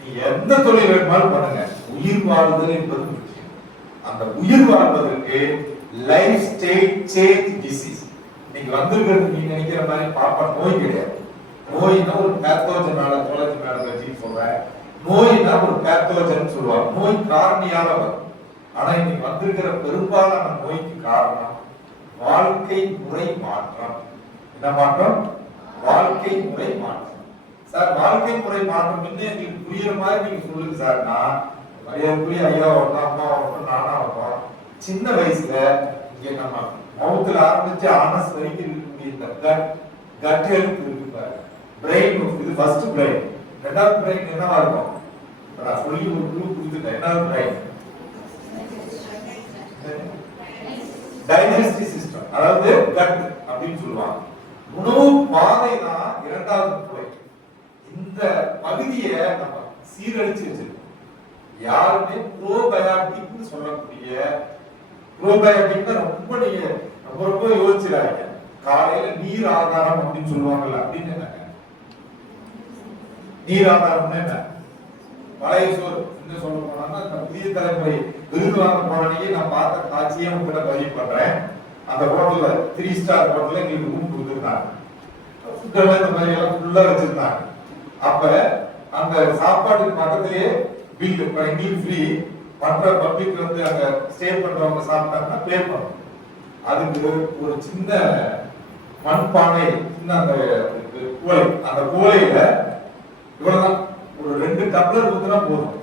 நீ எந்த தொழில் வேணுமாலும் பண்ணுங்க, உயிர் வாழ்தல் என்பது முக்கியம். அந்த உயிர் வாழ்வதற்கு லைஃப் ஸ்டைல் சேஞ்ச் டிசீஸ். இன்னைக்கு வந்திருக்கிறது நீ நினைக்கிற மாதிரி பாப்பா நோய் கிடையாது. நோய்னா ஒரு பேத்தோஜனால தொலைஞ்சு மேல வச்சு சொல்றேன். நோய்னா ஒரு பேத்தோஜன் சொல்லுவாங்க, நோய் காரணியால வரும். ஆனா இன்னைக்கு வந்திருக்கிற பெரும்பாலான நோய்க்கு காரணம் வாழ்க்கை முறை மாற்றம். என்ன மாற்றம்? வாழ்க்கை முறை மாற்றம். சார், வாழ்க்கை முறை மாற்றம் என்ன எங்களுக்கு புரியுற மாதிரி நீங்க சொல்லுங்க சார். நான் மரியாதைக்குரிய ஐயா வரணும், அம்மா வரணும், நானா வரணும். சின்ன வயசுல இங்க நம்ம மவுத்துல ஆரம்பிச்சு ஆனஸ் வரைக்கும் இருக்கக்கூடிய இந்த கட் ஹெல்த் இருக்கு பாரு. பிரெயின் இது ஃபர்ஸ்ட் பிரெயின். ரெண்டாவது பிரெயின் என்னவா இருக்கும்? நான் சொல்லி ஒரு க்ளூ கொடுத்துட்டேன். என்னது பிரெயின்? டைஜஸ்டிவ் சிஸ்டம், அதாவது கட் அப்படின்னு சொல்லுவாங்க. உணவு பாதை தான் இரண்டாவது துறை. இந்த பகுதியை நம்ம சீரழிச்சு வச்சிருக்கோம். யாருமே ப்ரோபயாட்டிக்னு சொல்லக்கூடிய, ப்ரோபயாட்டிக்னா ரொம்ப நீங்க ரொம்ப யோசிச்சிடாதீங்க. காலையில நீர் ஆதாரம் அப்படின்னு சொல்லுவாங்கல்ல, அப்படின்னு என்னங்க? நீர் ஆதாரம்னா என்ன? பழைய சோறு என்ன சொல்ல போனா, புதிய தலைமுறை விருது வாங்க போனே நான் பார்த்த காட்சியை உங்ககிட்ட பதிவு பண்றேன். அந்த ஹோட்டல்ல 3 ஸ்டார் ஹோட்டல்ல எங்களுக்கு ரூம் கொடுத்துருந்தாங்க. ஃபுட்டெல்லாம் இந்த மாதிரி எல்லாம் ஃபுல்லா வச்சிருந்தாங்க. அப்ப அந்த சாப்பாட்டுக்கு பக்கத்திலேயே பில் எங்களுக்கு ஃப்ரீ. மற்ற பப்ளிக் வந்து அங்க ஸ்டே பண்றவங்க சாப்பிட்டாங்கன்னா பே பண்ணணும். அதுக்கு ஒரு சின்ன மண்பானை, சின்ன அந்த கூலை, அந்த கூலையில இவ்வளவுதான், ஒரு 2 டம்ளர் ஊத்துனா போதும்.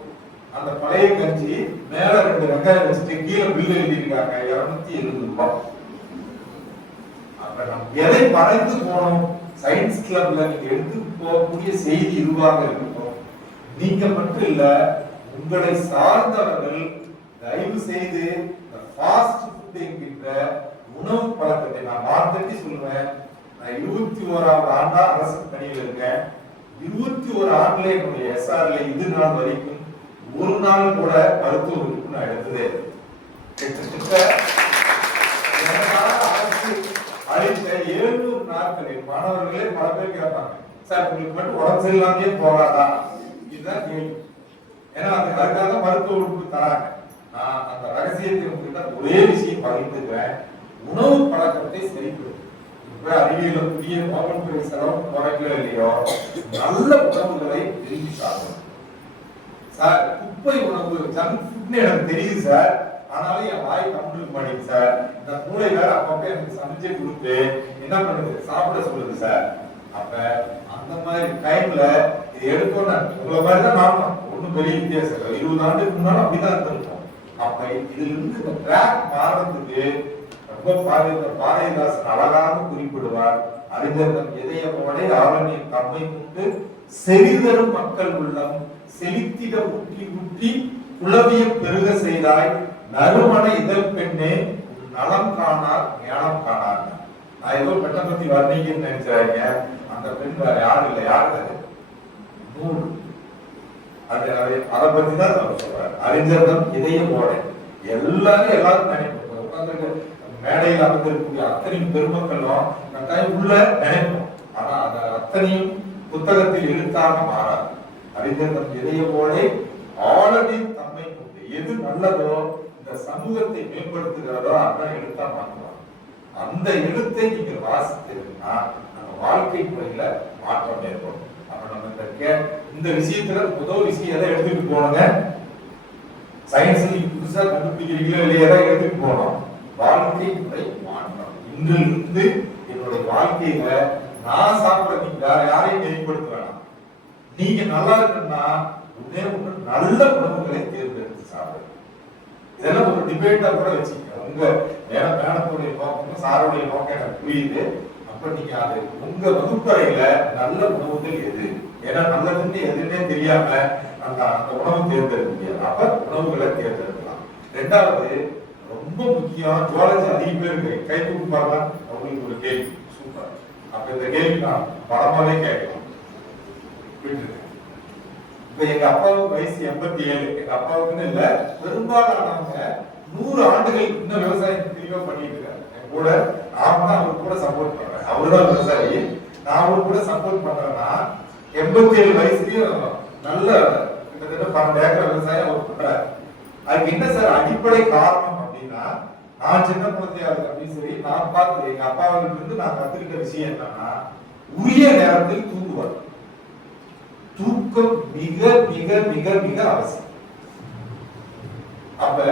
அந்த பழைய கஞ்சி மேல 2 வெங்காயம் வச்சுட்டு கீழே பில் எழுதிருக்காங்க 270 ரூபாய். அப்ப நம்ம எதை மறைந்து போனோம்? சயின்ஸ் கிளப்ல நீங்க எடுத்து போகக்கூடிய செய்தி இதுவாக இருக்கும். நீங்க மட்டும் இல்ல, உங்களை சார்ந்தவர்கள் தயவு செய்து ஃபாஸ்ட் ஃபுட் என்கின்ற உணவு பழக்கத்தை நான் மாற்றி சொல்லுவேன். நான் 21வது ஆண்டா அரசு பணியில் இருக்கேன். 21 ஆண்டுல என்னுடைய எஸ்ஆர்ல இது நாள் வரைக்கும் ஒரு நாள் கூட மருத்துவ உறுப்பு நான் எடுத்ததே. கிட்டத்தட்ட அரசு அளித்த 700 நாட்களில் மாணவர்களே பல பேர் கேட்பாங்க, சார் உங்களுக்கு மட்டும் உடம்பு சரியில்லாமே போகாதா? இதுதான் கேள்வி. ஏன்னா அதுக்காக மருத்துவ உறுப்பு தராங்க. நான் அந்த ரகசியத்தை உங்ககிட்ட ஒரே விஷயம் பகிர்ந்துக்கிறேன். உணவு பழக்கத்தை சரிப்படுது. இப்ப அறிவியல புதிய நோபல் பிரைஸ் குறைக்கல இல்லையோ, நல்ல உணவுகளை விரும்பி சாப்பிடணும். சார், குப்பை உணவு ஜங்க் ஃபுட்னு எனக்கு தெரியுது சார், ஆனாலும் என் வாய் கம்ப்ளீட் பண்ணிடுது சார். இந்த மூளை வேற அப்பப்ப எனக்கு சமைச்சே கொடுத்து என்ன பண்ணுது, சாப்பிட சொல்லுது சார். அப்ப அந்த மாதிரி டைம்ல இது எடுக்கணும். உங்களை மாதிரி தான் நானும், ஒன்றும் பெரிய வித்தியாசம் இல்லை. 20 ஆண்டுக்கு முன்னாலும் அப்படிதான் இருந்திருக்கும். அப்ப இதுல இருந்து இந்த ட்ராக் மாறதுக்கு ரொம்ப பாரதிதாசன் அழகாக குறிப்பிடுவார். அறிஞர்கள் இதயமோடே ஆளுநர் தம்மை கொண்டு செறிதரும் மக்கள் உள்ளம் செலுத்திட ஊற்றி ஊற்றி குளவிய பெருக செய்தாய் நறுமண இதழ் பெண்ணே நலம் காணார் ஞானம் காணார். நான் ஏதோ பெண்ணை பத்தி வர்ணிக்கன்னு நினைச்சாங்க. அந்த பெண் வேற யாரும் இல்லை. யாரு? நூல். அதை பத்தி தான் சொல்றாரு. அறிஞர்கள் இதயமோட எல்லாரும் நினைப்போம். உட்கார்ந்து மேடையில் அமர்ந்திருக்கக்கூடிய அத்தனை பெருமக்களும் கட்டாயம் உள்ள நினைப்போம். ஆனா அந்த அத்தனையும் புத்தகத்தில் எழுத்தாக மாறாது. அறிஞர்கள் இதயமோட ஆளுநர் தம்மை கொண்டு எது நல்லதோ, இந்த சமூகத்தை மேம்படுத்துகிறதோ அதான் எழுத்தா மாற்றுவாங்க. அந்த எழுத்தை நீங்க வாசித்தீங்கன்னா நம்ம வாழ்க்கை முறையில மாற்றம் ஏற்படும். அப்ப நம்ம இந்த விஷயத்துல முதல் விஷயம் எதை எடுத்துட்டு போனோங்க? சயின்ஸ் நீங்க புதுசா கண்டுபிடிக்கிறீங்களோ இல்லையா, எதை எடுத்துட்டு போனோம்? வாழ்க்கை முறை மாற்றம். இன்றிலிருந்து என்னுடைய வாழ்க்கையில நான் சாப்பிடுறதுக்கு வேற யாரையும் நெறிப்படுத்த வேணாம். நீங்க நல்லா இருக்குன்னா ஒண்ணே ஒண்ணு, நல்ல உணவுகளை தேர்ந்தெடுத்து சாப்பிடுங்க. இதெல்லாம் ஒரு டிபேட்டா கூட வச்சுக்கோங்க. உங்க மேடத்துடைய நோக்கம் சாருடைய நோக்கம் எனக்கு புரியுது. அப்ப நீங்க அது உங்க வகுப்பறையில நல்ல உணவுகள் எது, ஏன்னா நல்லதுன்னு எதுன்னே தெரியாம அந்த உணவு தேர்ந்தெடுக்க முடியாது. அப்ப உணவுகளை தேர்ந்தெடுக்கலாம். ரெண்டாவது ரொம்ப முக்கியம், ஜுவாலஜி அதிக பேருக்கு கை தூக்குப்பாங்க. அவங்களுக்கு ஒரு கேள்வி சூப்பர். அப்ப இந்த கேள்வி நான் படமாவே கேட்கலாம். இப்ப எங்க அப்பாவுக்கு வயசு 87. எங்க அப்பாவுக்குன்னு இல்ல, பெரும்பாலானவங்க 100 ஆண்டுகளுக்கு இன்னும் விவசாயம் தெளிவா பண்ணிட்டு இருக்காரு. என் கூட நான் தான் அவரு கூட சப்போர்ட் பண்றேன். அவருதான் விவசாயி, நான் அவரு கூட சப்போர்ட் பண்றேன்னா 87 வயசுலயும் நல்ல கிட்டத்தட்ட 12 ஏக்கர் விவசாயம் அவர் பண்றாரு. அதுக்கு என்ன சார் அடிப்படை காரணம் அப்படின்னா, நான் சின்ன குழந்தையா இருக்கு அப்படின்னு சொல்லி நான் பார்த்து எங்க அப்பாவுக்கு இருந்து நான் கத்துக்கிட்ட விஷயம் என்னன்னா, உரிய நேரத்தில் தூங்குவார். தூக்கம் மிக மிக மிக மிக அவசியம். அப்ப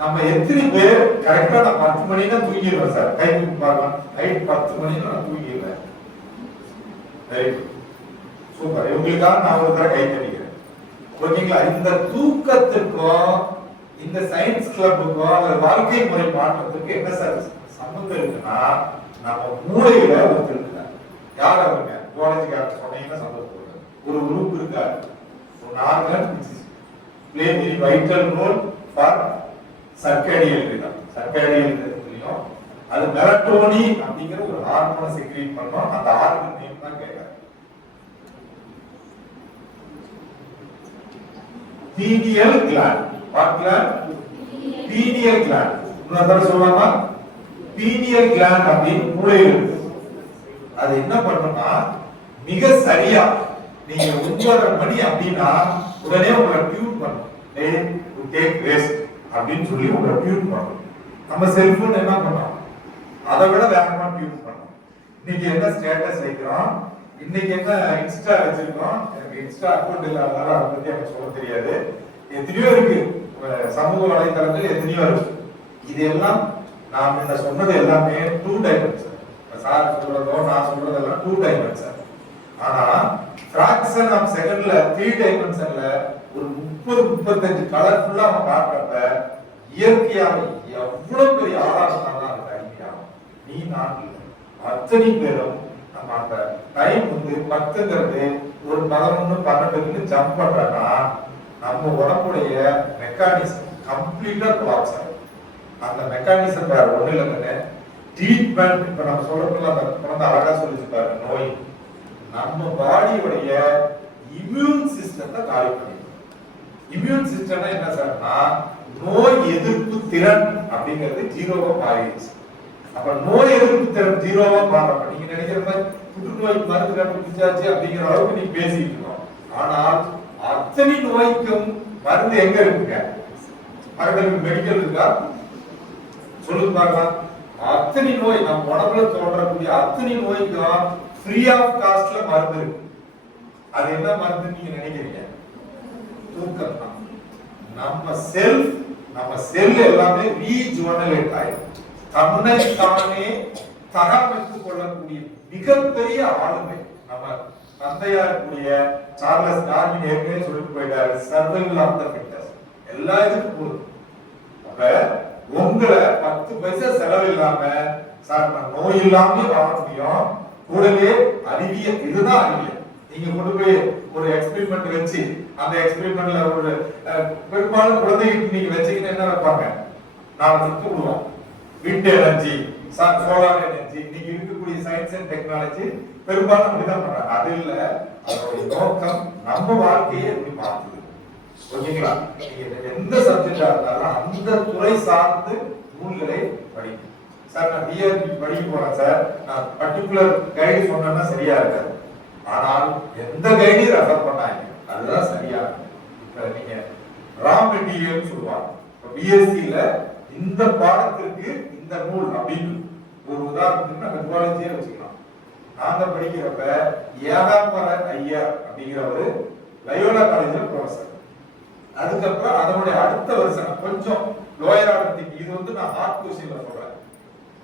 நம்ம எத்தனை பேர் கரெக்டா நான் 10 மணினா தூங்கிடுவேன் சார், கை தூக்கி பார்க்கலாம். நைட் 10 மணினா நான் தூங்கிடுவேன். Very good, super. இவங்களுக்காக நான் ஒரு தடவை கை தட்டிக்கிறேன். ஓகேங்களா? இந்த தூக்கத்துக்கும் இந்த சயின்ஸ் கிளப்புக்கும் அந்த வாழ்க்கை முறை மாற்றத்துக்கு என்ன சார் சம்பந்தம் இருக்குன்னா, நம்ம மூளையில ஒரு இருக்குங்க. யார் அவங்க ஜுவாலஜிக்காரர் சொன்னீங்கன்னா சந்தோஷப்படுறாங்க. ஒரு குரூப் இருக்காரு, ஒரு organ play very vital role for circadian rhythm. circadian rhythm அது மெலட்டோனின் அப்படிங்கிற ஒரு ஹார்மோனை செக்ரீட் பண்ணோம். அந்த ஹார்மோன் நேம் தான் கேட்கறேன். pineal gland. what gland? pineal gland. இன்னொரு சொல்லலாமா? pineal gland அப்படின்னு மூளையில் இருக்கு. அது என்ன பண்ணணும்னா, மிக சரியா நீங்க 9:30 மணி அப்படின்னா உடனே உங்களை டியூன் பண்ணணும். டேக் ரெஸ்ட் அப்படின்னு சொல்லி உங்களை டியூன் பண்ணணும். நம்ம செல்போன் என்ன பண்ணோம், அதை விட வேகமா டியூன் பண்ணணும். இன்னைக்கு என்ன ஸ்டேட்டஸ் வைக்கிறோம், இன்னைக்கு என்ன இன்ஸ்டா வச்சிருக்கோம். எனக்கு இன்ஸ்டா அக்கௌண்ட் இல்லாதனால அதை பத்தி எனக்கு சொல்ல தெரியாது. எத்தனையோ இருக்கு சமூக வலைதளங்கள், எத்தனையோ இருக்கு. இது எல்லாம் நான் என்ன சொன்னது எல்லாமே 2 டைமென்ஷன். சார் சொல்றதோ நான் சொல்றதெல்லாம் 2 டைமென்ஷன். ஆனா fraction of secondல 3 டைமென்ஷன்ல ஒரு 30-35 கலர்ஃபுல்லா அவன் காட்டுறப்ப இயற்கையாக எவ்வளவு பெரிய ஆராய்ச்சினால அது அடிமையாகும். நீ நான் அத்தனை பேரும் நம்ம அந்த டைம் வந்து 10ங்கிறது ஒரு 11 12க்கு ஜம்ப் பண்றனா நம்ம உடம்புடைய மெக்கானிசம் கம்ப்ளீட்டா கொலாப்ஸ் ஆகும். அந்த மெக்கானிசம் வேற ஒண்ணு இல்லைங்க. ட்ரீட்மெண்ட் இப்ப நம்ம சொல்றதுல அந்த குழந்தை அழகா சொல்லிச்சு பாருங்க, நோய் நம்ம பாடியோடைய இம்யூன் சிஸ்டத்தை காலி பண்ணிடும். இம்யூன் சிஸ்டம்னா என்ன சார்னா, நோய் எதிர்ப்பு திறன் அப்படிங்கிறது 0வா மாறிடுச்சு. அப்ப நோய் எதிர்ப்பு திறன் 0வா மாறப்ப நீங்க நினைக்கிற மாதிரி புற்றுநோய் மருந்து கண்டுபிடிச்சாச்சு அப்படிங்கிற அளவுக்கு நீங்க பேசிட்டு இருக்கோம். ஆனால் அத்தனை நோய்க்கும் மருந்து எங்க இருக்குங்க? மருந்து மெடிக்கல் இருக்கா? சொல்லுங்க பார்க்கலாம். அத்தனை நோய் நம்ம உடம்புல தோன்றக்கூடிய அத்தனை நோய்க்கும் ஃப்ரீ ஆஃப் காஸ்ட்ல மருந்து இருக்கு. அது என்ன மருந்து நீங்க நினைக்கிறீங்க? தூக்கம் தான். நம்ம செல் எல்லாமே ரீஜுவனலேட் ஆயிடும். தன்னை தானே தகவமைத்துக் கொள்ளக்கூடிய மிகப்பெரிய ஆளுமை நம்ம தந்தையா இருக்கக்கூடிய சார்லஸ் டார்வின் ஏற்கனவே சொல்லிட்டு போயிட்டாரு, சர்வைவல் ஆஃப் த ஃபிட்டஸ்ட். எல்லா இதுக்கும் போதும். அப்ப உங்களை 10 பைசா செலவு இல்லாம சார் நான் நோய் இல்லாம வாழ முடியும். கூடவே அறிவியல், இதுதான் அறிவியல். நீங்க கொண்டு போய் ஒரு எக்ஸ்பெரிமெண்ட் வச்சு அந்த எக்ஸ்பெரிமெண்ட்ல ஒரு பெரும்பாலும் குழந்தைகளுக்கு நீங்க வச்சீங்கன்னா என்ன வைப்பாங்க? நான் சுத்து விடுவோம். விண்ட் எனர்ஜி, சோலார் எனர்ஜி, இன்னைக்கு இருக்கக்கூடிய சயின்ஸ் அண்ட் டெக்னாலஜி பெரும்பாலும் அப்படிதான் பண்றாங்க. அது இல்ல, அதோட நோக்கம் நம்ம வாழ்க்கையை எப்படி மாற்றுது. ஓகேங்களா? நீங்க எந்த சப்ஜெக்டா இருந்தாலும் அந்த துறை சார்ந்து நூல்களை படிக்கணும். சார் நான் பிஆர்பி படிக்க போறேன் சார், நான் பர்டிகுலர் கைடு சொன்னா சரியா இருக்காது. ஆனால் எந்த கைடையும் ரெஃபர் பண்ணாங்க அதுதான் சரியா இருக்கும். இப்ப நீங்க ரா மெட்டீரியல் சொல்லுவாங்க. பிஎஸ்சில இந்த பாடத்திற்கு இந்த நூல் அப்படின்னு ஒரு உதாரணத்துக்கு நாங்க ஜுவாலஜியே வச்சுக்கலாம். நாங்க படிக்கிறப்ப ஏகாம்பர ஐயர் அப்படிங்கிறவரு லயோலா காலேஜ்ல ப்ரொஃபசர். அதுக்கப்புறம் அதனுடைய அடுத்த வருஷம் கொஞ்சம் லோயர் ஆர்டர் திங்கிங், இது வந்து நான் ஹார்ட் கொஸ்டின்ல சொல்றேன்.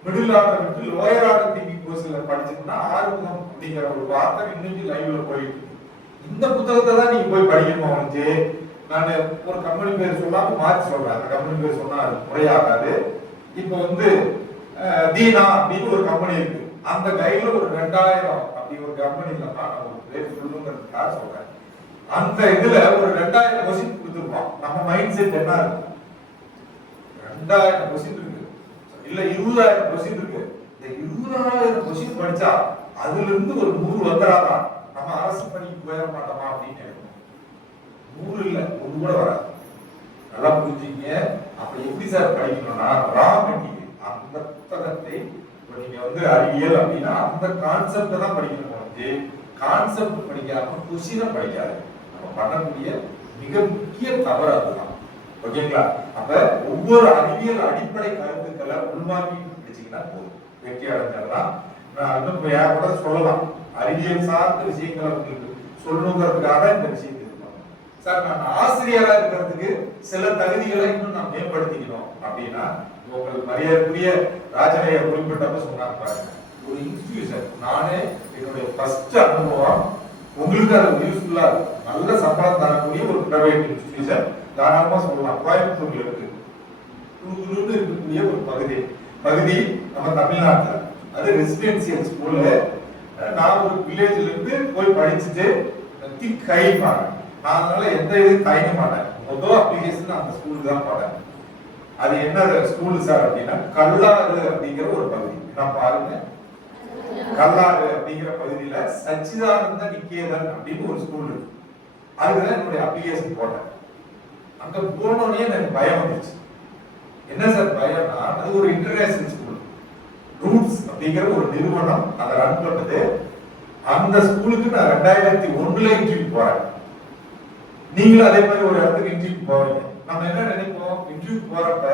மிடில் ஆர்டர் விட்டு லோயர் ஆர்டர் திங்கிங் கோர்ஸ்ல படிச்சோம்னா ஆறுமுகம் அப்படிங்கிற ஒரு வார்த்தை இன்னைக்கு லைவ்ல போயிட்டு இருக்கு. இந்த புத்தகத்தை தான் நீங்க போய் படிக்கணும். வந்து நான் ஒரு கம்பெனி பேர் சொல்லாம மாற்றி சொல்றேன். அந்த கம்பெனி பேர் சொன்னா அது முறையாகாது. இப்போ வந்து தீனா அப்படின்னு ஒரு கம்பெனி இருக்கு. அந்த கையில ஒரு 2000 அப்படி ஒரு கம்பெனில நான் ஒரு பேர் சொல்லுங்கிறதுக்காக சொல்றேன். அந்த இதுல ஒரு 2000 கொஸ்டின் கொடுத்துருப்போம். நம்ம மைண்ட் செட் என்ன இருக்கும்? 2000 கொஸ்டின் இருக்கு, இல்ல 20000 கொஸ்டின் இருக்கு. இந்த 20000 கொஸ்டின் படிச்சா அதுல இருந்து ஒரு 100 வந்துடாதா நம்ம அரசு பணிக்கு போயிட மாட்டோமா அப்படின்னு நினைப்போம். 100 இல்ல, 1 கூட வராது. நல்லா புரிஞ்சுங்க. அப்ப எப்படி சார் படிக்கணும்னா ரா மெட்டீரியல், அந்த புத்தகத்தை இப்ப நீங்க வந்து அறிவியல் அப்படின்னா அந்த கான்செப்ட தான் படிக்கணும். கான்செப்ட் படிக்காம கொஸ்டினை படிக்காது. நம்ம பண்ணக்கூடிய மிக முக்கிய தவறு அதுதான். ஓகேங்களா? அப்ப ஒவ்வொரு அறிவியல் அடிப்படை கருத்துக்களை உள்வாங்கி படிச்சீங்கன்னா போதும், வெற்றி அடைஞ்சிடலாம். நான் இன்னும் கூட சொல்லலாம், அறிவியல் சார்ந்த விஷயங்களை உங்களுக்கு சொல்லணுங்கிறதுக்காக இந்த விஷயத்தை சார் நான் ஆசிரியரா இருக்கிறதுக்கு சில தகுதிகளை இன்னும் நான் மேம்படுத்திக்கணும் அப்படின்னா உங்களுக்கு மரியாதைக்குரிய ராஜனைய குறிப்பிட்டப்ப சொன்னாங்க பாருங்க. ஒரு இன்ஸ்டிடியூஷன் நானே என்னுடைய ஃபர்ஸ்ட் அனுபவம் உங்களுக்கு அது யூஸ்ஃபுல்லா இருக்கும். நல்ல சம்பளம் தரக்கூடிய ஒரு பிரைவேட் இன்ஸ்டிடியூஷன் தாராளமா சொல்லலாம். கோயம்புத்தூர்ல இருக்கு இருக்கக்கூடிய ஒரு பகுதி நம்ம தமிழ்நாட்டுல. அது ரெசிடென்சியல் ஸ்கூல்ல நான் ஒரு வில்லேஜ்ல இருந்து போய் படிச்சுட்டு கைப்பாங்க. நான் அதனால எந்த இது தயங்க மாட்டேன். முதல் அப்ளிகேஷன் அந்த ஸ்கூலுக்கு தான் போனேன். அது என்ன ஸ்கூல் சார் அப்படின்னா கல்லாறு அப்படிங்கிற ஒரு பகுதி. நான் பாருங்க, கல்லாறு அப்படிங்கிற பகுதியில சச்சிதானந்த நிகேதன் அப்படின்னு ஒரு ஸ்கூல் இருக்கு. அதுதான் என்னுடைய அப்ளிகேஷன் போட்டேன். அங்க போனோடனே எனக்கு பயம் வந்துச்சு. என்ன சார் பயம்னா, அது ஒரு இன்டர்நேஷனல் ஸ்கூல். ரூட்ஸ் அப்படிங்கிற ஒரு நிறுவனம் அதை ரன் பண்ணது. அந்த ஸ்கூலுக்கு நான் 2001ல இன்டர்வியூ போறேன். நீங்களும் அதே மாதிரி ஒரு இடத்துக்கு இன்டர்வியூ போவீங்க. நம்ம என்ன நினைப்போம், இன்டர்வியூ போறப்ப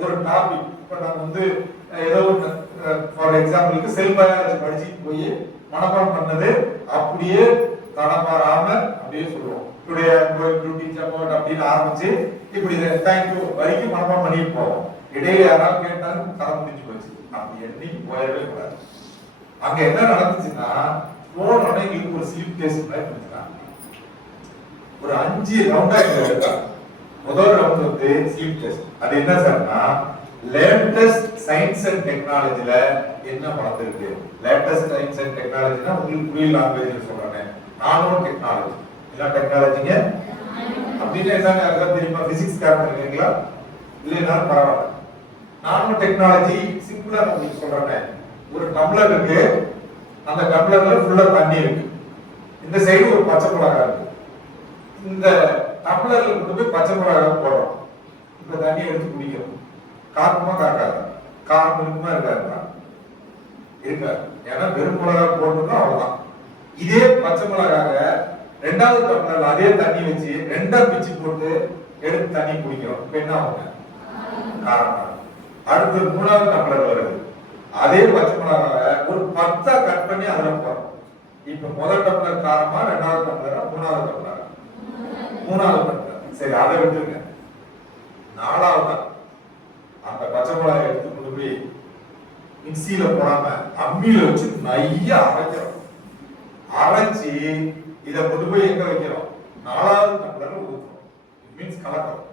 ஒரு டாபிக், இப்ப நம்ம வந்து ஏதோ ஒன்று ஃபார் எக்ஸாம்பிளுக்கு செல் பயாலஜி படிச்சுட்டு போய் மனப்பாடம் பண்ணது அப்படியே தடமாறாம அப்படியே சொல்லுவோம். Today I am going to teach about அப்படின்னு ஆரம்பிச்சு இப்படி தேங்க் யூ வரைக்கும் மனப்பாடம் பண்ணிட்டு போவோம். இடையில யாராவது கேட்டாலும் தர முடிஞ்சு போச்சு. அப்படி என்னைக்கு போயவே கூடாது. அங்க என்ன நடந்துச்சுன்னா, போனோட எங்களுக்கு ஒரு ஸ்லிப் டெஸ்ட் மாதிரி பண்ணிருக்காங்க. ஒரு 5 ரவுண்டா எடுத்தாங்க. முதல் ரவுண்ட் வந்து ஸ்லிப் டெஸ்ட். அது என்ன சார்னா, லேட்டஸ்ட் சயின்ஸ் அண்ட் டெக்னாலஜில என்ன வளர்ந்துருக்கு. லேட்டஸ்ட் சயின்ஸ் அண்ட் டெக்னாலஜினா உங்களுக்கு புரியல லாங்குவேஜ்ல சொல்றாங்க. நானோ டெக்னாலஜி, என்ன டெக்னாலஜிங்க அப்படின்னு என்னன்னு யாருக்கா தெரியுமா? பிசிக்ஸ் காரணம் இருக்கீங்களா? இல்லைன்னா பரவாயில்ல. நானோ டெக்னாலஜி சிம்பிளா உங்களுக்கு சொல்றேன். ஒரு டம்ளர் இருக்கு, அந்த டம்ளர்ல ஃபுல்லா தண்ணி இருக்கு. இந்த சைடு ஒரு பச்சை மிளகாய் இருக்கு. இந்த டம்ளர்ல கொண்டு போய் பச்சை மிளகாய் போடுறோம். இந்த தண்ணி எடுத்து குடிக்கிறோம். காரமா காக்காது? காரம் இருக்குமா இருக்காதுங்களா? இருக்காது. ஏன்னா வெறும் மிளகாய் போடணும், அவ்வளவுதான். இதே பச்சை மிளகாக 2வது டம்ளர்ல அதே தண்ணி வச்சு 2ஆ பிச்சு போட்டு எடுத்து தண்ணி குடிக்கிறோம். இப்ப என்ன ஆகுங்க? காரமா. அடுத்து 3வது டம்ளர் வருது, அதே பச்சை மிளகாவை ஒரு 10ஆ கட் பண்ணி அதுல போறோம். இப்ப முதல் டம்ளர் காரமா, 2வது டம்ளரா, 3வது டம்ளரா? 3வது டம்ளர். சரி, அதை விட்டுருங்க. 4வது அந்த பச்சை மிளகாய் எடுத்து கொண்டு போய் மிக்சியில போடாம அம்மியில வச்சு நையா அரைக்கிறோம். அரைச்சி இத கொண்டு போய் எங்க வைக்கிறோம்? 4வது டம்ளர்ல ஊத்துறோம். மீன்ஸ் கலக்கிறோம்.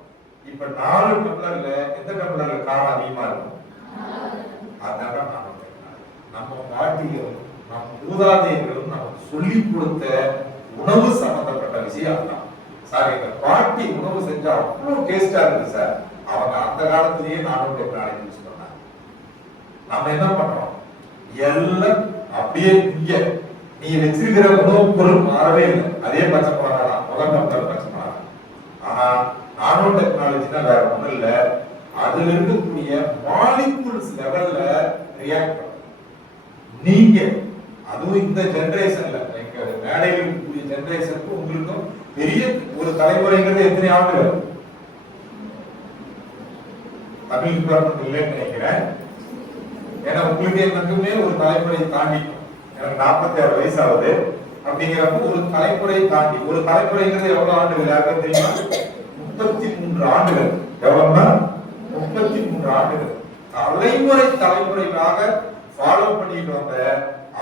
இப்ப 4 டம்ளர்ல எந்த டம்ளர்ல காரம் அதிகமா இருக்கும்? அதான் நம்ம பாட்டிகளும் நம் மூதாதையர்களும் நமக்கு சொல்லி கொடுத்த உணவு சம்பந்தப்பட்ட விஷயம் அதுதான். சார், எங்க பாட்டி உணவு செஞ்சா அவ்வளவு டேஸ்டா இருக்கு சார். அவங்க அந்த காலத்திலேயே நானும் டெக்னாலஜி யூஸ் பண்ணாங்க. நம்ம என்ன பண்றோம்? எல்லாம் அப்படியே இங்க நீ வச்சிருக்கிற உணவு பொருள் மாறவே இல்லை. அதே பச்சை மிளகா தான், முதல் டம்ளர் பச்சை மிளகா. ஆனா நானோ டெக்னாலஜினா வேற ஒண்ணும் இல்ல, அதுல இருக்கக்கூடிய மாலிகூல்ஸ் லெவல்ல ரியாக்ட் பண்ணும். நீங்க அதுவும் இந்த ஜெனரேஷன்ல, எங்க மேடையில் இருக்கக்கூடிய ஜெனரேஷனுக்கு உங்களுக்கும் பெரிய ஒரு தலைமுறைங்கிறது எத்தனை ஆண்டுகள்? தமிழ் டிபார்ட்மெண்ட் இல்லைன்னு நினைக்கிறேன். ஏன்னா உங்களுக்கு எனக்குமே ஒரு தலைமுறை தாண்டி, எனக்கு 46 வயசு ஆகுது. அப்படிங்கிறப்ப ஒரு தலைமுறை தாண்டி, ஒரு தலைமுறைங்கிறது எவ்வளவு ஆண்டுகள் யாருக்கும் தெரியுமா? 33 ஆண்டுகள். எவ்வளவுன்னா 33 ஆண்டுகள். தலைமுறையாக ஃபாலோ பண்ணிட்டு வந்த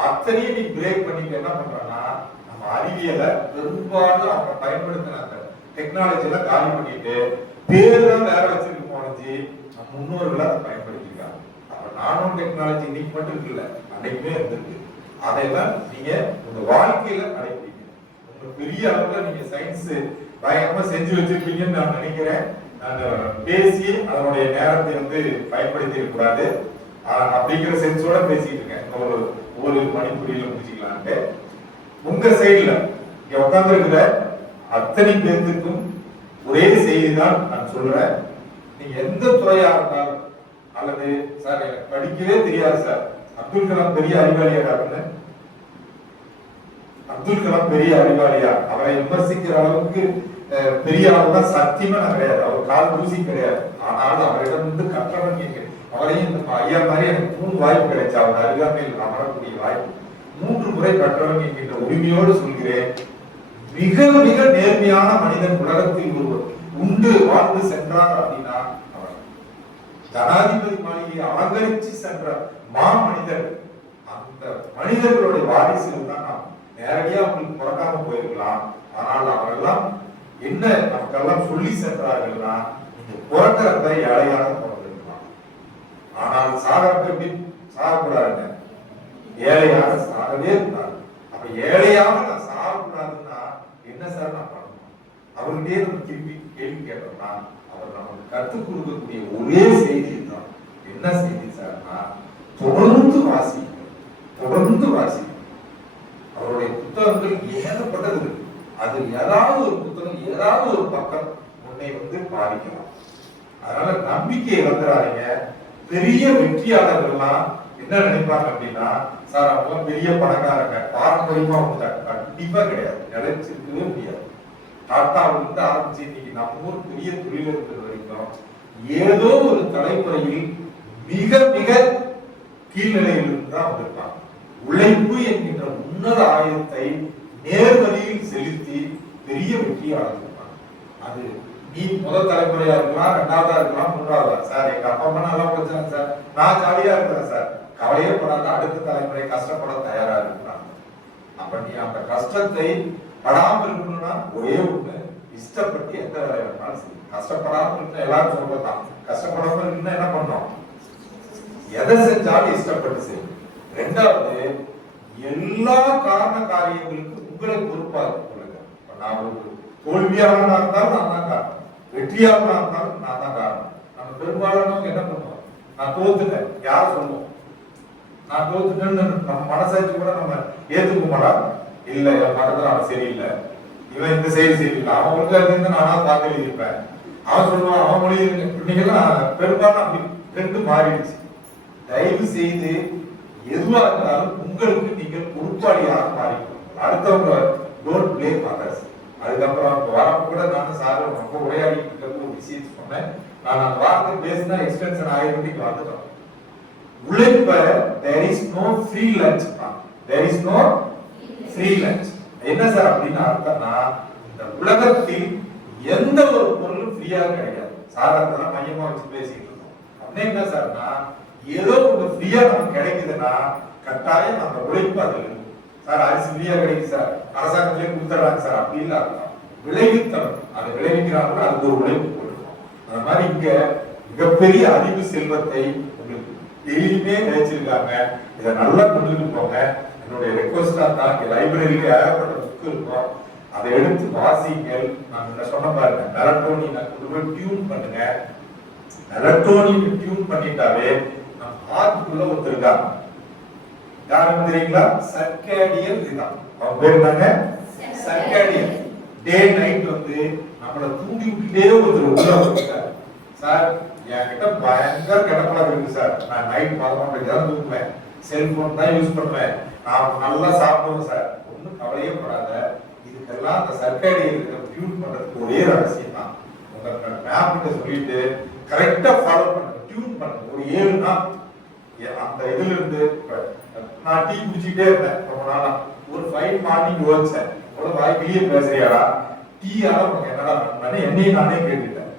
அத்தனையும் நீ பிரேக் பண்ணிட்டு என்ன பண்றனா, நம்ம அறிவியலை பெரும்பாலும் அவங்க பயன்படுத்தின டெக்னாலஜி எல்லாம் காலி பண்ணிட்டு பேரு தான் வேற வச்சிருக்கு போனச்சு முன்னோர்கள் அதை பயன்படுத்திருக்காங்க. அப்ப நானோ டெக்னாலஜி இன்னைக்கு மட்டும் இருக்குல்ல, அன்னைக்குமே இருந்திருக்கு. அதையெல்லாம் நீங்க உங்க வாழ்க்கையில கடைபிடிங்க. உங்க பெரிய அளவுல நீங்க சயின்ஸ் பயங்கரமா செஞ்சு வச்சிருப்பீங்கன்னு நான் நினைக்கிறேன். நான் பேசி அதனுடைய நேரத்தை வந்து பயன்படுத்தி கூடாது அப்படிங்கிற சென்ஸோட பேசிட்டு இருக்கேன். ஒரு மணித்துறையில முடிச்சுக்கலான்ட்டு உங்க சைடுல இங்க உட்கார்ந்து இருக்கிற அத்தனை பேருக்கும் ஒரே செய்தி தான் நான் சொல்றேன். நீங்க எந்த துறையா இருந்தாலும் அல்லது சார் எனக்கு படிக்கவே தெரியாது சார், அப்துல் கலாம் பெரிய அறிவாளியா அப்படின்னு அப்துல் கலாம் பெரிய அறிவாளியா, அவரை விமர்சிக்கிற அளவுக்கு பெரிய அளவுலாம் சத்தியமா நான் கிடையாது. அவர் கால் தூசி கிடையாது. ஆனாலும் அவரிடம் வந்து கற்றவன் கேட்க அவரையும் இந்த ஐயா மாதிரி எனக்கு 3 வாய்ப்பு கிடைச்சா அவர் அருகாமையில் அமரக்கூடிய வாய்ப்பு 3 முறை கற்றவன் என்கின்ற உரிமையோடு சொல்கிறேன். மிக மிக நேர்மையான மனிதன் உலகத்தில் ஒருவர் உண்டு வாழ்ந்து சென்றார் அப்படின்னா அவர் ஜனாதிபதி மாளிகையை அலங்கரிச்சு சென்ற மனிதர். அந்த மனிதர்களுடைய வாரிசுகள் தான் நாம் நேரடியா அவங்களுக்கு பிறக்காம போயிருக்கலாம். ஆனால் அவரெல்லாம் என்ன நமக்கெல்லாம் சொல்லி சென்றார்கள்னா, நீங்க பிறக்கிறப்ப ஏழையாக பிறந்திருக்கலாம், ஆனால் சாகரப்ப எப்படி சாகக்கூடாதுங்க, ஏழையாக சாகவே கூடாது. அப்ப ஏழையாக நான் சாகக்கூடாதுன்னா என்ன சார் நான் பண்ணணும்? அவர்கிட்டே நம்ம திருப்பி கேள்வி கேட்டோம்னா அவர் நமக்கு கற்றுக் கொடுக்கக்கூடிய ஒரே செய்தி தான். என்ன செய்தி சார்னா, தொடர்ந்து வாசிக்கணும், தொடர்ந்து வாசிக்கணும். அவருடைய புத்தகங்கள் ஏகப்பட்டது இருக்கு. அது ஏதாவது ஒரு புத்தகம் ஏதாவது ஒரு பக்கம் உன்னை வந்து பாதிக்கலாம். அதனால நம்பிக்கையை வந்துடாதீங்க. பெரிய வெற்றியாளர்கள்லாம் என்ன நினைப்பாங்க அப்படின்னா, சார் அவங்க பெரிய பணக்காரங்க பாரம்பரியமா வந்து கண்டிப்பா கிடையாது, நிலைச்சிருக்கவே முடியாது. டாட்டாவில இருந்து ஆரம்பிச்சு இன்னைக்கு நம்ம ஊர் பெரிய தொழிலதிபர் வரைக்கும் ஏதோ ஒரு தலைமுறையில் மிக மிக கீழ்நிலையில் இருந்து தான் வந்திருக்காங்க. உழைப்பு என்கின்ற உன்னத ஆயுதத்தை நேர்வழியில் செலுத்தி பெரிய வெற்றியாளர். அது நீ முதல் தலைமுறையா இருக்கலாம், 2வதா இருக்கலாம், 3வதா. சார் எங்க அப்பா அம்மா நல்லா படிச்சாங்க சார், நான் ஜாலியா இருக்கிறேன் சார், கவலையே படாத அடுத்த தலைமுறை கஷ்டப்பட தயாரா இருக்கிறாங்க. அப்ப நீ அந்த கஷ்டத்தை படாம இருக்கணும்னா ஒரே ஒண்ணு, இஷ்டப்பட்டு எந்த வேலை வேணாலும் சரி. கஷ்டப்படாம இருக்க எல்லாரும் சொல்றதான். கஷ்டப்படாம இருக்குன்னா என்ன பண்ணோம்? எதை செஞ்சாலும் இஷ்டப்பட்டு செய்யும். 2வது, எல்லா காரண காரியங்களுக்கும் உங்களை பொறுப்பாக கொள்ளுங்க. நான் ஒரு தோல்வியாளனா இருந்தாலும் நான் தான் காரணம், வெற்றியாளனா இருந்தாலும் நான் தான் காரணம். நம்ம பெரும்பாலானவங்க என்ன பண்ணுவோம்? நான் தோத்துட்டேன், யார் சொல்லுவோம்? நான் தோத்துட்டேன்னு நம்ம மனசாட்சி கூட நம்ம ஏத்துக்க மாட்டோம். இல்ல என் மனதில் அவன் சரியில்லை, இவன் இந்த செயல் சரியில்லை, அவன் ஒழுங்கா இருந்து நானா பார்த்து எழுதியிருப்பேன், அவன் சொல்லுவான் அவன் மொழி இன்னைக்கெல்லாம் பெரும்பாலும் அப்படி 2 மாறிடுச்சு. தயவு செய்து எதுவா இருந்தாலும் உங்களுக்கு நீங்கள் பொறுப்பாளியாக மாறிக்கணும். அடுத்தவங்க டோன்ட் பிளேம் அதர்ஸ். அதுக்கப்புறம் வரப்ப கூட நான் சார் ரொம்ப உரையாடிட்டு இருக்க ஒரு விஷயத்தை சொன்னேன். நான் அந்த வார்த்தை பேசினா எக்ஸ்டென்ஷன் ஆயிரத்துக்கு வந்துட்டோம். உழைப்ப there is no free lunch. there is no free lunch. என்ன சார் அப்படின்னு அர்த்தம்னா, இந்த உலகத்தில் எந்த ஒரு பொருளும் ஃப்ரீயா கிடையாது. சாதாரண மையமா வச்சு பேசிட்டு இருக்கோம். அப்படின்னு என்ன சார்னா, ஏதோ ஒன்று ஃப்ரீயா நமக்கு கிடைக்குதுன்னா கட்டாயம் அந்த உழைப்பு அது சார் அரிசி ஃப்ரீயா கிடைக்குது சார், அரசாங்கத்திலே கொடுத்துறாங்க சார் அப்படின்னு அர்த்தம். விளைவித்தனம், அதை விளைவிக்கிறாங்க, அதுக்கு ஒரு உழைப்பு போட்டுருக்கோம். அந்த மாதிரி இங்க மிகப்பெரிய அறிவு செல்வத்தை உங்களுக்கு டெய்லியுமே கிடைச்சிருக்காங்க. இதை நல்லா கொண்டுட்டு போங்க. என்னுடைய ரெக்வஸ்டா தான், இங்க லைப்ரரியில ஏகப்பட்ட புக் இருக்கும், அதை எடுத்து வாசிங்கள். நான் என்ன சொன்ன பாருங்க, மெலட்டோனின் கொண்டு போய் டியூன் பண்ணுங்க. மெலட்டோனின் டியூன் பண்ணிட்டாவே நம்ம ஹார்ட்டுக்குள்ள ஒருத்தருக்காங்க. யாரும் தெரியுங்களா? Circadian rhythm. அவங்க பேர் என்னங்க? சர்க்காடியன். டே நைட் வந்து நம்மள தூண்டி விட்டுட்டே ஒருத்தர் உள்ள வந்துட்டார். சார் என்கிட்ட பயங்கர கிடப்பழக்கம் இருக்கு சார், நான் நைட் 11 தான் தூங்குவேன், செல்போன் தான் யூஸ் பண்ணுவேன், நான் நல்லா சாப்பிடுவேன் சார். ஒன்றும் கவலையே படாத. இதுக்கெல்லாம் அந்த சர்க்காடியன் டியூன் பண்றதுக்கு ஒரே ரகசியம் தான். உங்க மேப்கிட்ட சொல்லிட்டு கரெக்டா ஃபாலோ பண்ணுங்க, டியூன் பண்ணுங்க. ஒரு 7 நாள் அந்த இதுல இருந்து நான் டீ குடிச்சுட்டே இருந்தேன் ரொம்ப நாளா. ஒரு 5 மார்னிங் யோசிச்சேன், இவ்வளவு வாய்க்கிலேயே பேசுறியாடா, டீயால உனக்கு என்னடா நன்மை, என்னையும் நானே கேட்டுட்டேன்.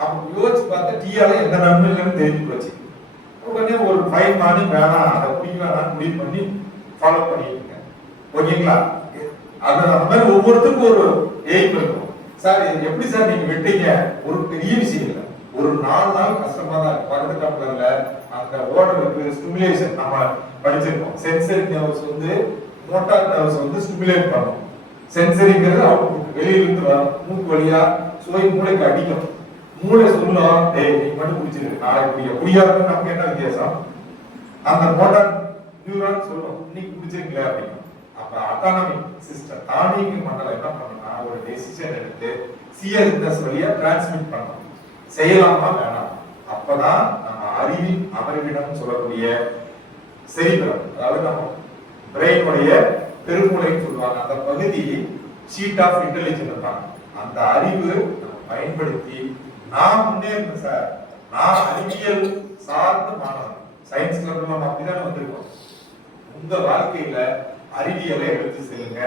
அப்ப யோசிச்சு பார்த்தா டீயால எந்த நன்மை இல்லைன்னு தெரிஞ்சு போச்சு. உடனே ஒரு 5 மார்னிங் வேணாம், அதை குடிக்க வேணாம் முடிவு பண்ணி ஃபாலோ பண்ணிட்டு இருக்கேன். ஓகேங்களா? அது அந்த மாதிரி ஒவ்வொருத்தருக்கும் ஒரு எய்ம் இருக்கும். சார் இது எப்படி சார் நீங்க விட்டீங்க? ஒரு பெரிய விஷயம் இல்லை, ஒரு 4 நாள் கஷ்டமா தான் இருக்கு. பக்கத்து டம்ளர்ல அந்த ஓடருக்கு ஸ்டிமுலேஷன் நம்ம படிச்சிருக்கோம். சென்சரி நர்வ்ஸ் வந்து மோட்டார் நர்வ்ஸ் வந்து ஸ்டிமுலேட் பண்ணும். சென்சரிங்கிறது அவுட்புட் வெளியில இருந்து வரும், மூக்கு வழியா சுவை மூளைக்கு அடிக்கும். மூளை சொல்லும், டேய் நீ மட்டும் குடிச்சிரு, நாளைக்கு குடியாதுன்னு நமக்கு என்ன வித்தியாசம்? அந்த மோட்டார் நியூரான் சொல்லும், இன்னைக்கு குடிச்சிருக்கல அப்படின்னு. அப்ப அட்டானமிக் சிஸ்டம் தானியங்கி மண்டலம் என்ன பண்ணும்னா ஒரு டெசிஷன் எடுத்து சிஎஸ்எஸ் வழியா டிரான்ஸ்மிட் பண்ணணும், செய்யலாமா வேணாம். அப்பதான் நம்ம அறிவின் அமர்விடம் சொல்லக்கூடிய செரிபிரம், அதாவது நம்ம பிரெயினுடைய பெருமூளைன்னு சொல்லுவாங்க, அந்த பகுதி ஷீட் ஆஃப் இன்டெலிஜென்ஸ் தான். அந்த அறிவு நம்ம பயன்படுத்தி நான் முன்னேறணும் சார். நான் அறிவியல் சார்ந்த மாணவன், சயின்ஸ் கிளப்ல நம்ம அப்படிதானே வந்திருக்கோம். உங்க வாழ்க்கையில அறிவியலை எடுத்து செல்லுங்க.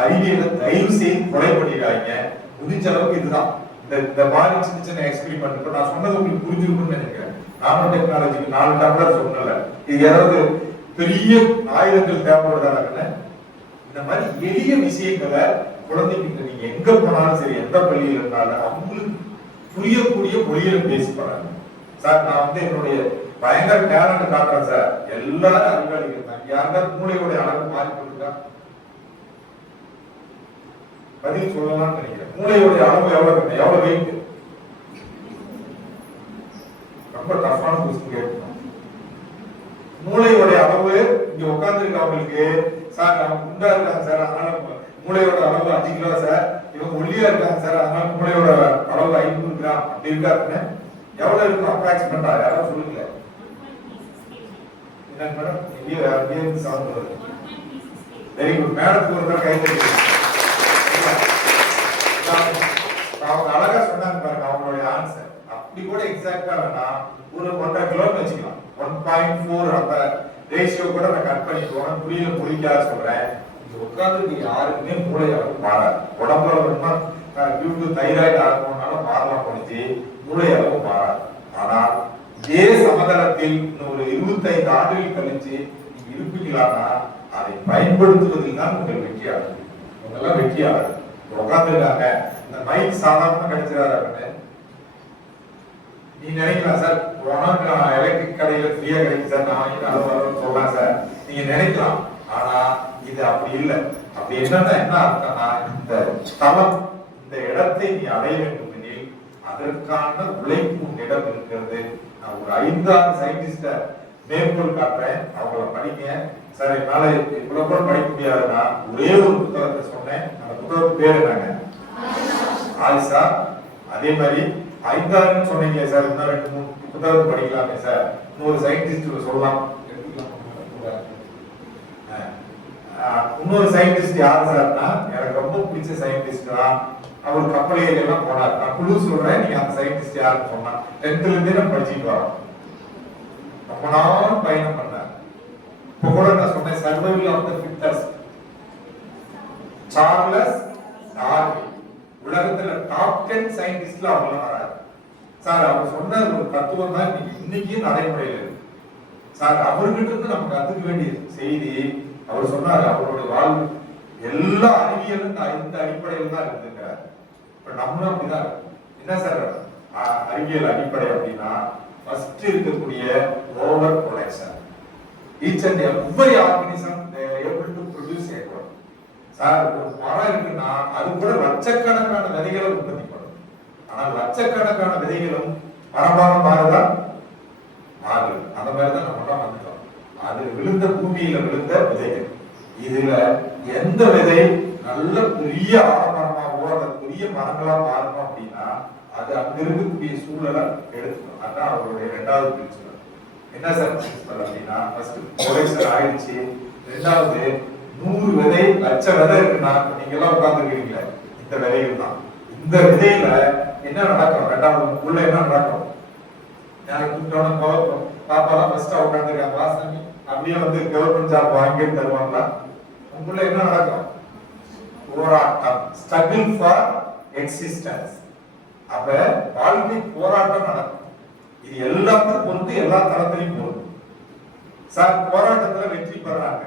அறிவியலை தயவு செய்து கொலை பண்ணிடாதீங்க. முடிஞ்ச அளவுக்கு இதுதான் இந்த மாதிரி சின்ன சின்ன எக்ஸ்பெரிமெண்ட் நான் சொன்னது உங்களுக்கு புரிஞ்சிருக்கும்னு நினைக்கிறேன். நானோ டெக்னாலஜிக்கு 4 டம்ளர் சொன்னல, இது ஏதாவது பெரிய ஆயுதங்கள் தேவைப்படுதாங்க. இந்த மாதிரி எளிய விஷயங்களை குழந்தைங்க நீங்க எங்க போனாலும் சரி, எந்த பள்ளியில் இருந்தாலும் அவங்களுக்கு புரியக்கூடிய மொழியில பேசி போறாங்க. சார் நான் வந்து என்னுடைய பயங்கர டேலண்ட் காட்டுறேன் சார், எல்லாரும் அறிவாளிகள் தான். யாருக்காவது மூளையோட அளவு மாறி போட்டுருக்கா? பதில் சொல்லலாம்னு நினைக்கிறேன். மூளையோட அளவு எவ்வளவு வெயிட்? ரொம்ப டஃப்பான கொஸ்டின் கேட்கணும். மூளையோட அளவு இங்க உட்கார்ந்து இருக்கவங்களுக்கு, சார் அவங்க குண்டா இருக்காங்க சார் அதனால மூளையோட அளவு 5 கிலோ சார், இவங்க ஒல்லியா இருக்காங்க சார் அதனால மூளையோட அளவு 500 கிராம் அப்படி இருக்காருன்னு எவ்வளவு இருக்கும் அப்ராக்சிமேட்டா யாராவது சொல்லுங்க. என்ன மேடம் இங்கே சவுண்ட் வருது. வெரி குட், மேடத்துக்கு ஒரு கை தட்டி. அவங்க அழகா சொன்னாங்க பாருங்க அவங்களுடைய ஆன்சர். அப்படி கூட எக்ஸாக்டா வேணா ஒரு 1.5 கிலோன்னு வச்சுக்கலாம். 1.4 அந்த ரேஷியோ கூட நான் கட் பண்ணிக்குவோம். புரியல புரிக்காத சொல்றேன். உட்கார்ந்து யாருக்குமே மூளை அளவு மாறாது. உடம்புல வேணுமா டியூ டு தைராய்டு ஆகணும்னாலும் மாறலாம் முடிஞ்சு மூளை அளவு மாறாது. ஆனா இதே சமதளத்தில் ஒரு 25 ஆண்டுகள் கழிச்சு நீங்க இருப்பீங்களான்னா அதை பயன்படுத்துவதில் தான் உங்கள் வெற்றியாளர். உங்கெல்லாம் வெற்றியாளர் உட்கார்ந்துருக்காங்க. இந்த மைக் சாதாரண கிடைச்சிடாரு. நீ நினைக்கலாம் சார் உனக்கு நான் எலக்ட்ரிக் கடையில ஃப்ரீயா கிடைக்கும் சார், நான் வாங்கி அளவு சொல்லலாம் சார் நீங்க நினைக்கலாம். ஆனா இது அப்படி இல்லை. அப்படி என்னன்னா என்ன அர்த்தம்னா இந்த ஸ்தலம் இந்த இடத்தை நீ அடைய வேண்டும் எனில் அதற்கான உழைப்பு இடம் இருக்கிறது. நான் ஒரு 5-6 சயின்டிஸ்ட மேற்கோள் காட்டுறேன், அவங்கள படிங்க. சார் என்னால இவ்வளவு கூட படிக்க முடியாதுன்னா ஒரே ஒரு புத்தகத்தை சொன்னேன். அந்த புத்தகத்து பேர் என்னங்க? ஆயிஷா. அதே மாதிரி 5-6 சொன்னீங்க சார், இன்னும் 2-3 புத்தகத்தை படிக்கலாமே சார். இன்னொரு சயின்டிஸ்ட் சொல்லலாம். இன்னொரு சயின்டிஸ்ட் யார் சார்னா எனக்கு ரொம்ப பிடிச்ச சயின்டிஸ்ட் தான். அவர் கப்பல் ஏரியெல்லாம் போனார். நான் குழு சொல்றேன், நீங்க அந்த சயின்டிஸ்ட் யாருன்னு சொன்னா 10th இருந்தே நம்ம படிச்சுட்டு வரோம். ரொம்ப நாள் பயணம் பண்ணார். இப்ப கூட நான் சொன்னேன் survival of the fittest, Charles Darwin. உலகத்துல டாப் 10 சயின்டிஸ்ட்ல அவங்க வராரு சார். அவர் சொன்ன ஒரு தத்துவம் தான் இன்னைக்கு நடைமுறையில் இருக்கு சார். அவர்கிட்ட இருந்து நம்ம கத்துக்க வேண்டிய செய்தி அவர் சொன்னார். அவருடைய வாழ்வு எல்லா அறிவியலும் இந்த அடிப்படையில் தான் இருந்திருக்கிறார். இப்ப நம்மளும் அப்படிதான். என்ன சார் அறிவியல் அடிப்படை அப்படின்னா ஃபர்ஸ்ட் இருக்கக்கூடிய over production. Each and every organism they are able to produce a crop. Sir ஒரு மரம் இருக்குன்னா அது கூட லட்சக்கணக்கான விதைகளை உற்பத்தி பண்ணும். ஆனால் லட்சக்கணக்கான விதைகளும் மரமாக மாறுதா? மாறு. அந்த மாதிரிதான் நம்ம எல்லாம் வந்துட்டோம். அது விழுந்த பூமியில விழுந்த விதைகள். இதுல எந்த விதை நல்ல பெரிய ஆலமரமாவோ அல்லது பெரிய மரங்களா மாறணும் அப்படின்னா அது அங்க இருக்கக்கூடிய சூழலை எடுத்துக்கணும். அதான் அவருடைய 2வது பிரின்சிபல். என்ன சார் பிரின்சிபல் அப்படின்னா ஃபர்ஸ்ட் ப்ரொடக்ஷன் ஆயிடுச்சு. 2வது 100 விதை 1,00,000 விதை இருக்குன்னா நீங்க எல்லாம் உட்கார்ந்துருக்கீங்களே இந்த விதைகள் தான். இந்த விதையில என்ன நடக்கும்? 2வது உள்ள என்ன நடக்கும்? நாளைக்கு கூப்பிட்டோன்னு பாப்பாலாம் ஃபர்ஸ்ட் உட்காந்துருக்காங்க வாசனி அப்படியே வந்து கவர்மெண்ட் ஜாப் வாங்கி தருவாங்களா? உங்களுக்குள்ள என்ன நடக்கும்? போராட்டம், ஸ்ட்ரகிள் ஃபார் எக்ஸிஸ்டன்ஸ். அப்ப வாழ்க்கை போராட்டம் நடக்கும். இது எல்லாத்தையும் பொறுத்து எல்லா தளத்திலையும் பொறுத்து. சார் போராட்டத்துல வெற்றி பெறாங்க.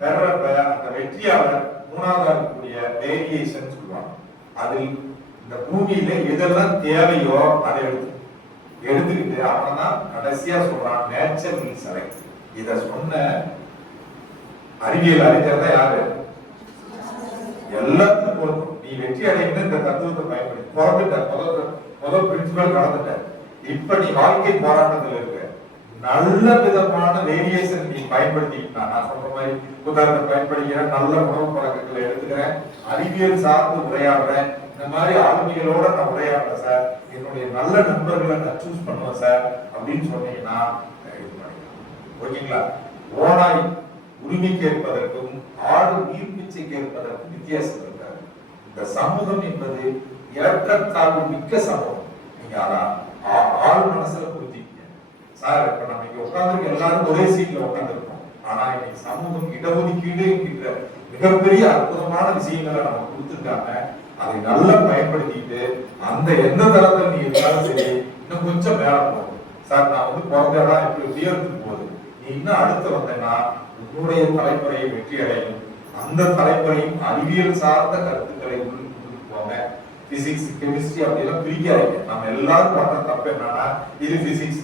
பெறப்ப அந்த வெற்றியாளர் 3வது இருக்கக்கூடிய வேரியேஷன் சொல்லுவாங்க. அதில் இந்த பூமியில எதெல்லாம் தேவையோ அதை எடுத்துக்கிட்டு அவன் தான் கடைசியா சொல்றான் நேச்சர் மீன்ஸ் அலை. இத சொன்ன அறிவியல் அறிஞர் தான் யாரு? எல்லாத்துக்கும் போதும் நீ வெற்றி அடைந்து இந்த தத்துவத்தை பயன்படுத்தி பிறந்துட்ட முதல் பிரின்சிபல் கடந்துட்ட. இப்ப நீ வாழ்க்கை போராட்டத்தில் இருக்க நல்ல விதமான வேரியேஷன் நீ பயன்படுத்திக்கிட்டா, நான் சொல்ற மாதிரி உதாரணத்தை பயன்படுத்திக்கிறேன், நல்ல உணவு பழக்கங்களை எடுத்துக்கிறேன், அறிவியல் சார்ந்து உரையாடுறேன், இந்த மாதிரி ஆளுமைகளோட நான் உரையாடுறேன் சார், என்னுடைய நல்ல நண்பர்களை நான் சூஸ் பண்ணுவேன் சார் அப்படின்னு சொன்னீங்கன்னா ஓகேங்களா? ஓனாய் உரிமை கேட்பதற்கும் ஆடு நீர் பிச்சை கேட்பதற்கும் வித்தியாசம் இருக்காது. இந்த சமூகம் என்பது ஏற்றத்தாழ்வு மிக்க சமூகம். நீங்க ஆள் மனசுல புரிஞ்சுக்கீங்க சார். இப்ப நம்ம இங்க உட்கார்ந்து எல்லாரும் ஒரே சீட்ல உட்கார்ந்துருக்கோம். ஆனா இன்னைக்கு சமூகம் இடஒதுக்கீடு என்கின்ற மிகப்பெரிய அற்புதமான விஷயங்களை நம்ம கொடுத்துருக்காங்க. அதை நல்லா பயன்படுத்திட்டு அந்த எந்த தரத்தில் நீ இருந்தாலும் சரி இன்னும் கொஞ்சம் மேல போகும் சார். நான் வந்து பிறந்தா இப்படி உயர்த்து போகுது, நீ இன்னும் அடுத்து வந்தேன்னா உன்னுடைய தலைமுறையை வெற்றி அடையும். அந்த தலைமுறையும் அறிவியல் சார்ந்த கருத்துக்களை போங்க. பிசிக்ஸ் கெமிஸ்ட்ரி அப்படிலாம் பிரிக்காதீங்க. நம்ம எல்லாரும் பண்ற தப்பு என்னன்னா இது பிசிக்ஸ்,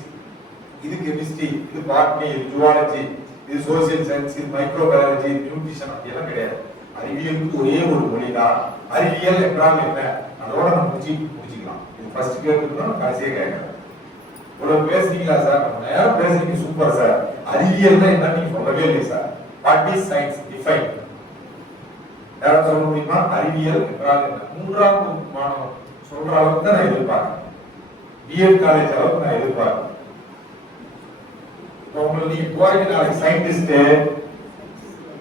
இது கெமிஸ்ட்ரி, இது பாட்னி, இது ஜுவாலஜி, இது சோசியல் சயின்ஸ், இது மைக்ரோபயாலஜி, நியூட்ரிஷன் அப்படிலாம் கிடையாது. அறிவியலுக்கு ஒரே ஒரு மொழிதான். அறிவியல் என்றால் என்ன, அதோட நம்ம முடிச்சுக்கலாம். இது ஃபர்ஸ்ட் கேட்டுக்கணும், கடைசியே கேட்கறேன். இவ்வளவு பேசுறீங்களா சார்? நம்ம நேரம் பேசுறீங்க, சூப்பர் சார். அறிவியல்னா என்ன நீங்க சொல்லவே இல்லை sir. What is science? Define. யாரும் சொல்ல முடியுமா? அறிவியல் என்றால் என்ன? மூன்றாம் மாணவன் சொல்ற அளவுக்கு தான் நான் எதிர்பார்க்கிறேன். பிஎட் காலேஜ் அளவுக்கு நான் எதிர்பார்க்கிறேன். உங்களுக்கு நீங்க போறீங்க நாளைக்கு சயின்டிஸ்ட்,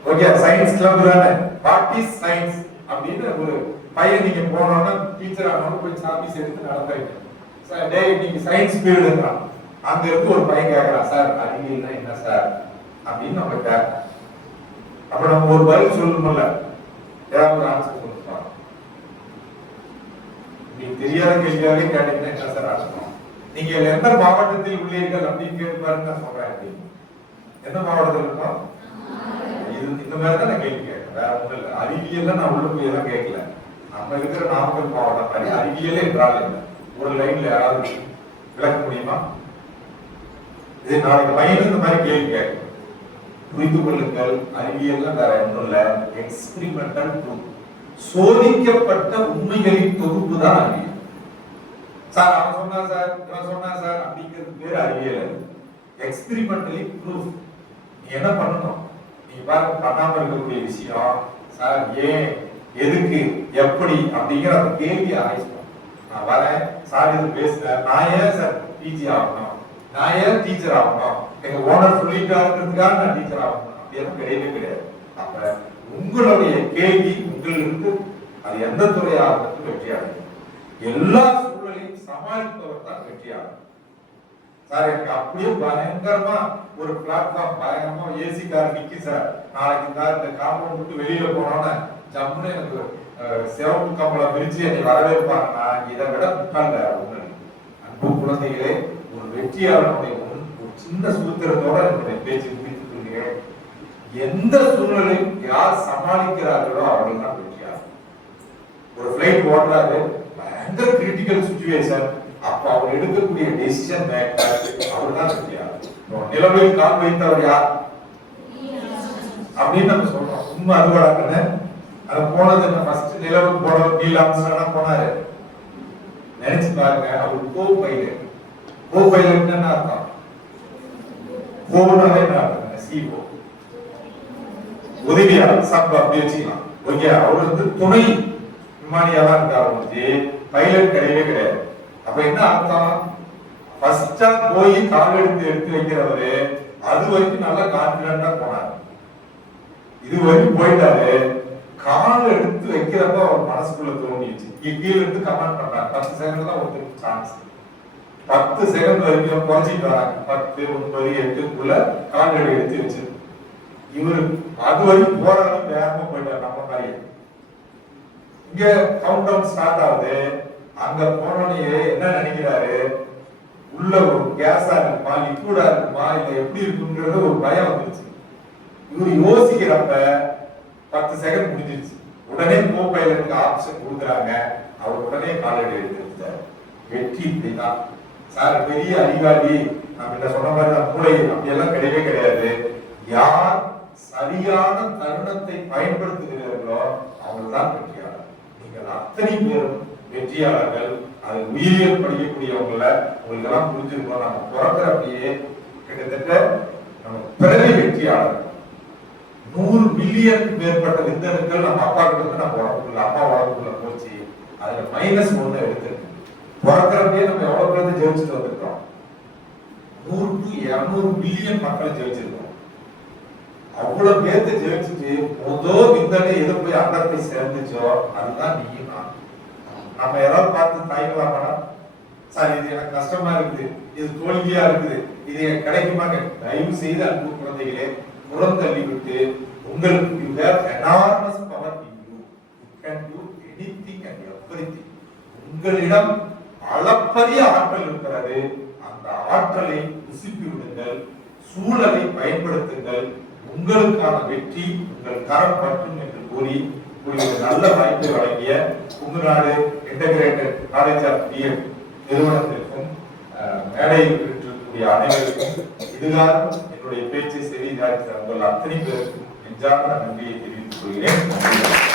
ஓகே சயின்ஸ் கிளப் தானே. வாட் இஸ் சயின்ஸ் அப்படின்னு ஒரு பையன் நீங்க போனோம்னா டீச்சர் ஆனாலும் போய் சாப்பீஸ் எடுத்து நடத்துறீங்க சார். டேய் நீங்க சயின்ஸ் பீரியடுங்கிறான். அங்க இருந்து ஒரு பையன் கேட்கறான் சார் அறிவியல்னா என்ன சார் அப்படின்னு நம்ம கேட்கறோம். அப்ப நம்ம ஒரு பதில் சொல்லணும்ல, ஏதாவது ஒரு ஆன்சர் சொல்லுவாங்க. நீங்க தெரியாத கேள்வியாவே கேட்டீங்கன்னா என்ன சார் அர்த்தம்? நீங்க எந்த மாவட்டத்தில் உள்ளீர்கள் அப்படின்னு கேட்டு பாருங்க சொல்றேன். எந்த மாவட்டத்தில் இருக்கோம்? இது இந்த மாதிரி தான் நான் கேள்வி கேட்கிறேன், வேற ஒன்றும் இல்லை. அறிவியல்ல நான் உள்ள போய் தான் கேட்கல. நம்ம இருக்கிற நாமக்கல் மாவட்டம் மாதிரி அறிவியலே என்றால் என்ன ஒரு லைன்ல யாராவது விளக்க முடியுமா? இது நாளைக்கு பையன் இந்த மாதிரி கேள்வி கேட்கும். புரிந்து கொள்ளுங்கள், அறிவியல்ல வேற ஒன்றும் இல்ல, எக்ஸ்பிரிமெண்டல் ட்ரூத், சோதிக்கப்பட்ட உண்மைகளின் தொகுப்பு தான் அறிவியல். சார் அவன் சொன்னா சார் இவன் சொன்னா சார் அப்படிங்கிறது பேர் அறிவியல். எக்ஸ்பிரிமெண்டலி ப்ரூஃப். நீ என்ன பண்ணணும்? நீங்க பாருங்க, பண்ணாம இருக்கக்கூடிய விஷயம் சார் ஏன் எதுக்கு எப்படி அப்படிங்கிற அந்த கேள்வி ஆரம்பிச்சோம். நான் வரேன் சார் இது பேசுறேன், நான் ஏன் சார் பிஜி ஆகணும், நான் ஏன் டீச்சர் ஆகணும், எங்க ஓனர் சொல்லிட்டாருன்றதுக்காக நான் டீச்சர் ஆகணும் அப்படின்னு கிடையவே கிடையாது. அப்ப உங்களுடைய கேள்வி உங்களிருந்து அது எந்த துறையாக வெற்றியாகும். எல்லா சூழலையும் சமாளிப்பவர் தான் வெற்றியாகும். சார் எனக்கு அப்படியே பயங்கரமா ஒரு பிளாட்ஃபார்ம் பயங்கரமா ஏசி கார் நிக்கி சார், நாளைக்கு கார் இந்த காம்பவுண்ட் விட்டு வெளியில போனோன்னு ஜம்முன்னு எனக்கு சிவப்பு கம்பளம் பிரிச்சு என்னை வரவேற்பாங்கன்னா இதை விட முட்டாள் ஒண்ணு. அன்பு குழந்தைகளே, ஒரு வெற்றியாளனுடைய ஒரு சின்ன சூத்திரத்தோட என்னுடைய பேச்சு முடித்துக் கொள்கிறேன். எந்த சூழ்நிலையும் யார் சமாளிக்கிறார்களோ அவர்கள் தான் வெற்றியாளர். ஒரு பிளைட் ஓட்டுறாரு, பயங்கர கிரிட்டிக்கல் சிச்சுவேஷன், அப்ப அவர் எடுக்கக்கூடிய டெசிஷன் மேக்கர் அவர் தான் வெற்றியாளர். நிலவில் கால் வைத்தவர் யார் அப்படின்னு நம்ம சொல்றோம். உண்மை அதுவாடாக்குன்னு அது போனது என்ன, ஃபர்ஸ்ட் நிலவுக்கு போனவர் நீல் ஆம்ஸ்ட்ராங் போனாரு. நினைச்சு பாருங்க, அவர் கோ பைலட். கோ பைலட் என்ன அர்த்தம்? கோனாவே என்ன அர்த்தம்? சிஓ, உதவியாளர், சப் அப்படி வச்சுக்கலாம். ஓகே, அவர் வந்து துணை விமானியா தான் இருக்காரு, பைலட் கிடையவே கிடையாது. அப்ப என்ன அர்த்தம்? ஃபர்ஸ்டா போய் கால் எடுத்து வைக்கிறவரு அது வரைக்கும் நல்லா கான்பிடண்டா போனாரு. இது வரைக்கும் போயிட்டாரு, கால் எடுத்து வைக்கிறப்ப அவர் மனசுக்குள்ள தோண்டிச்சு. கீழே இருந்து கமெண்ட் பண்றாரு, 10 செகண்ட் தான் ஒருத்தருக்கு சான்ஸ். 10 செகண்ட் வரைக்கும் குறைச்சிட்டு வராங்க. 10, 9, 8க்குள்ள கால் எடுத்து வச்சு இவரு அது வரைக்கும் போற அளவுக்கு வேகமா போயிட்டாரு. நம்ம மாதிரியே இங்க கவுண்ட் டவுன் ஸ்டார்ட் ஆகுது. அங்க போனோடனே என்ன நினைக்கிறாரு, உள்ள ஒரு கேஸா இருக்குமா லிக்விடா இருக்குமா இல்ல எப்படி இருக்குங்கிறது ஒரு பயம் வந்துருச்சு. இவரு யோசிக்கிறப்ப 10 செகண்ட் முடிஞ்சிருச்சு. உடனே கோ பைலட்டுக்கு ஆப்ஷன் கொடுக்குறாங்க, அவர் உடனே காலடி எடுத்து வெற்றி. இப்படிதான் சார் பெரிய அதிகாரி நம்ம சொன்ன மாதிரி மூளை அப்படியெல்லாம் கிடையவே கிடையாது. யார் சரியான தருணத்தை பயன்படுத்துகிறீர்களோ அவங்கள்தான் வெற்றியாளர். நீங்கள் அத்தனை பேரும் வெற்றியாளர்கள். அது உயிரியல் படிக்கக்கூடியவங்கள உங்களுக்கு எல்லாம் புரிஞ்சிருக்கோம். நம்ம பிறக்கிற அப்படியே கிட்டத்தட்ட நம்ம பிறகு வெற்றியாளர். 100 மில்லியனுக்கு மேற்பட்ட விந்தணுக்கள் நம்ம அப்பா கிட்ட இருந்து நம்ம உடம்புக்குள்ள அம்மா உடம்புக்குள்ள போச்சு. அதுல -1 எடுத்துருக்கு. பிறக்கிறப்பே நம்ம எவ்வளவு பேருந்து ஜெயிச்சுட்டு வந்திருக்கோம். 100 to 200 மில்லியன் மக்களை ஜெயிச்சிருக்கோம். அவ்வளவு பேர்த்த ஜெயிச்சுட்டு முதல் விந்தணு எது போய் அண்டத்தை சேர்ந்துச்சோ அதுதான் நீயும் நான். நம்ம யாராவது பார்த்து தயங்கலாமா? சார் இது எனக்கு கஷ்டமா இருக்குது, இது தோல்வியா இருக்குது, இது கிடைக்குமாங்க? தயவு செய்து அன்பு குழந்தைகளே புறந்தள்ளி விட்டு உங்களுக்கு you have enormous power in you. You can do anything and everything. உங்களிடம் அளப்பரிய ஆற்றல் இருக்கிறது. அந்த ஆற்றலை உசுப்பி விடுங்கள், சூழலை பயன்படுத்துங்கள். உங்களுக்கான வெற்றி உங்கள் கரம் பற்றும் என்று கூறி உங்களுக்கு நல்ல வாய்ப்பை வழங்கிய உங்கநாடு இன்டகிரேட்டட் காலேஜ் ஆஃப் பிஎட் நிறுவனத்திற்கும் மேடையில் இருக்கக்கூடிய அனைவருக்கும் இதுகாரும் என்னுடைய பேச்சை செவிதாய்த்த உங்கள் அத்தனை பேருக்கும் நெஞ்சார்ந்த நன்றியை தெரிவித்துக் கொள்கிறேன்.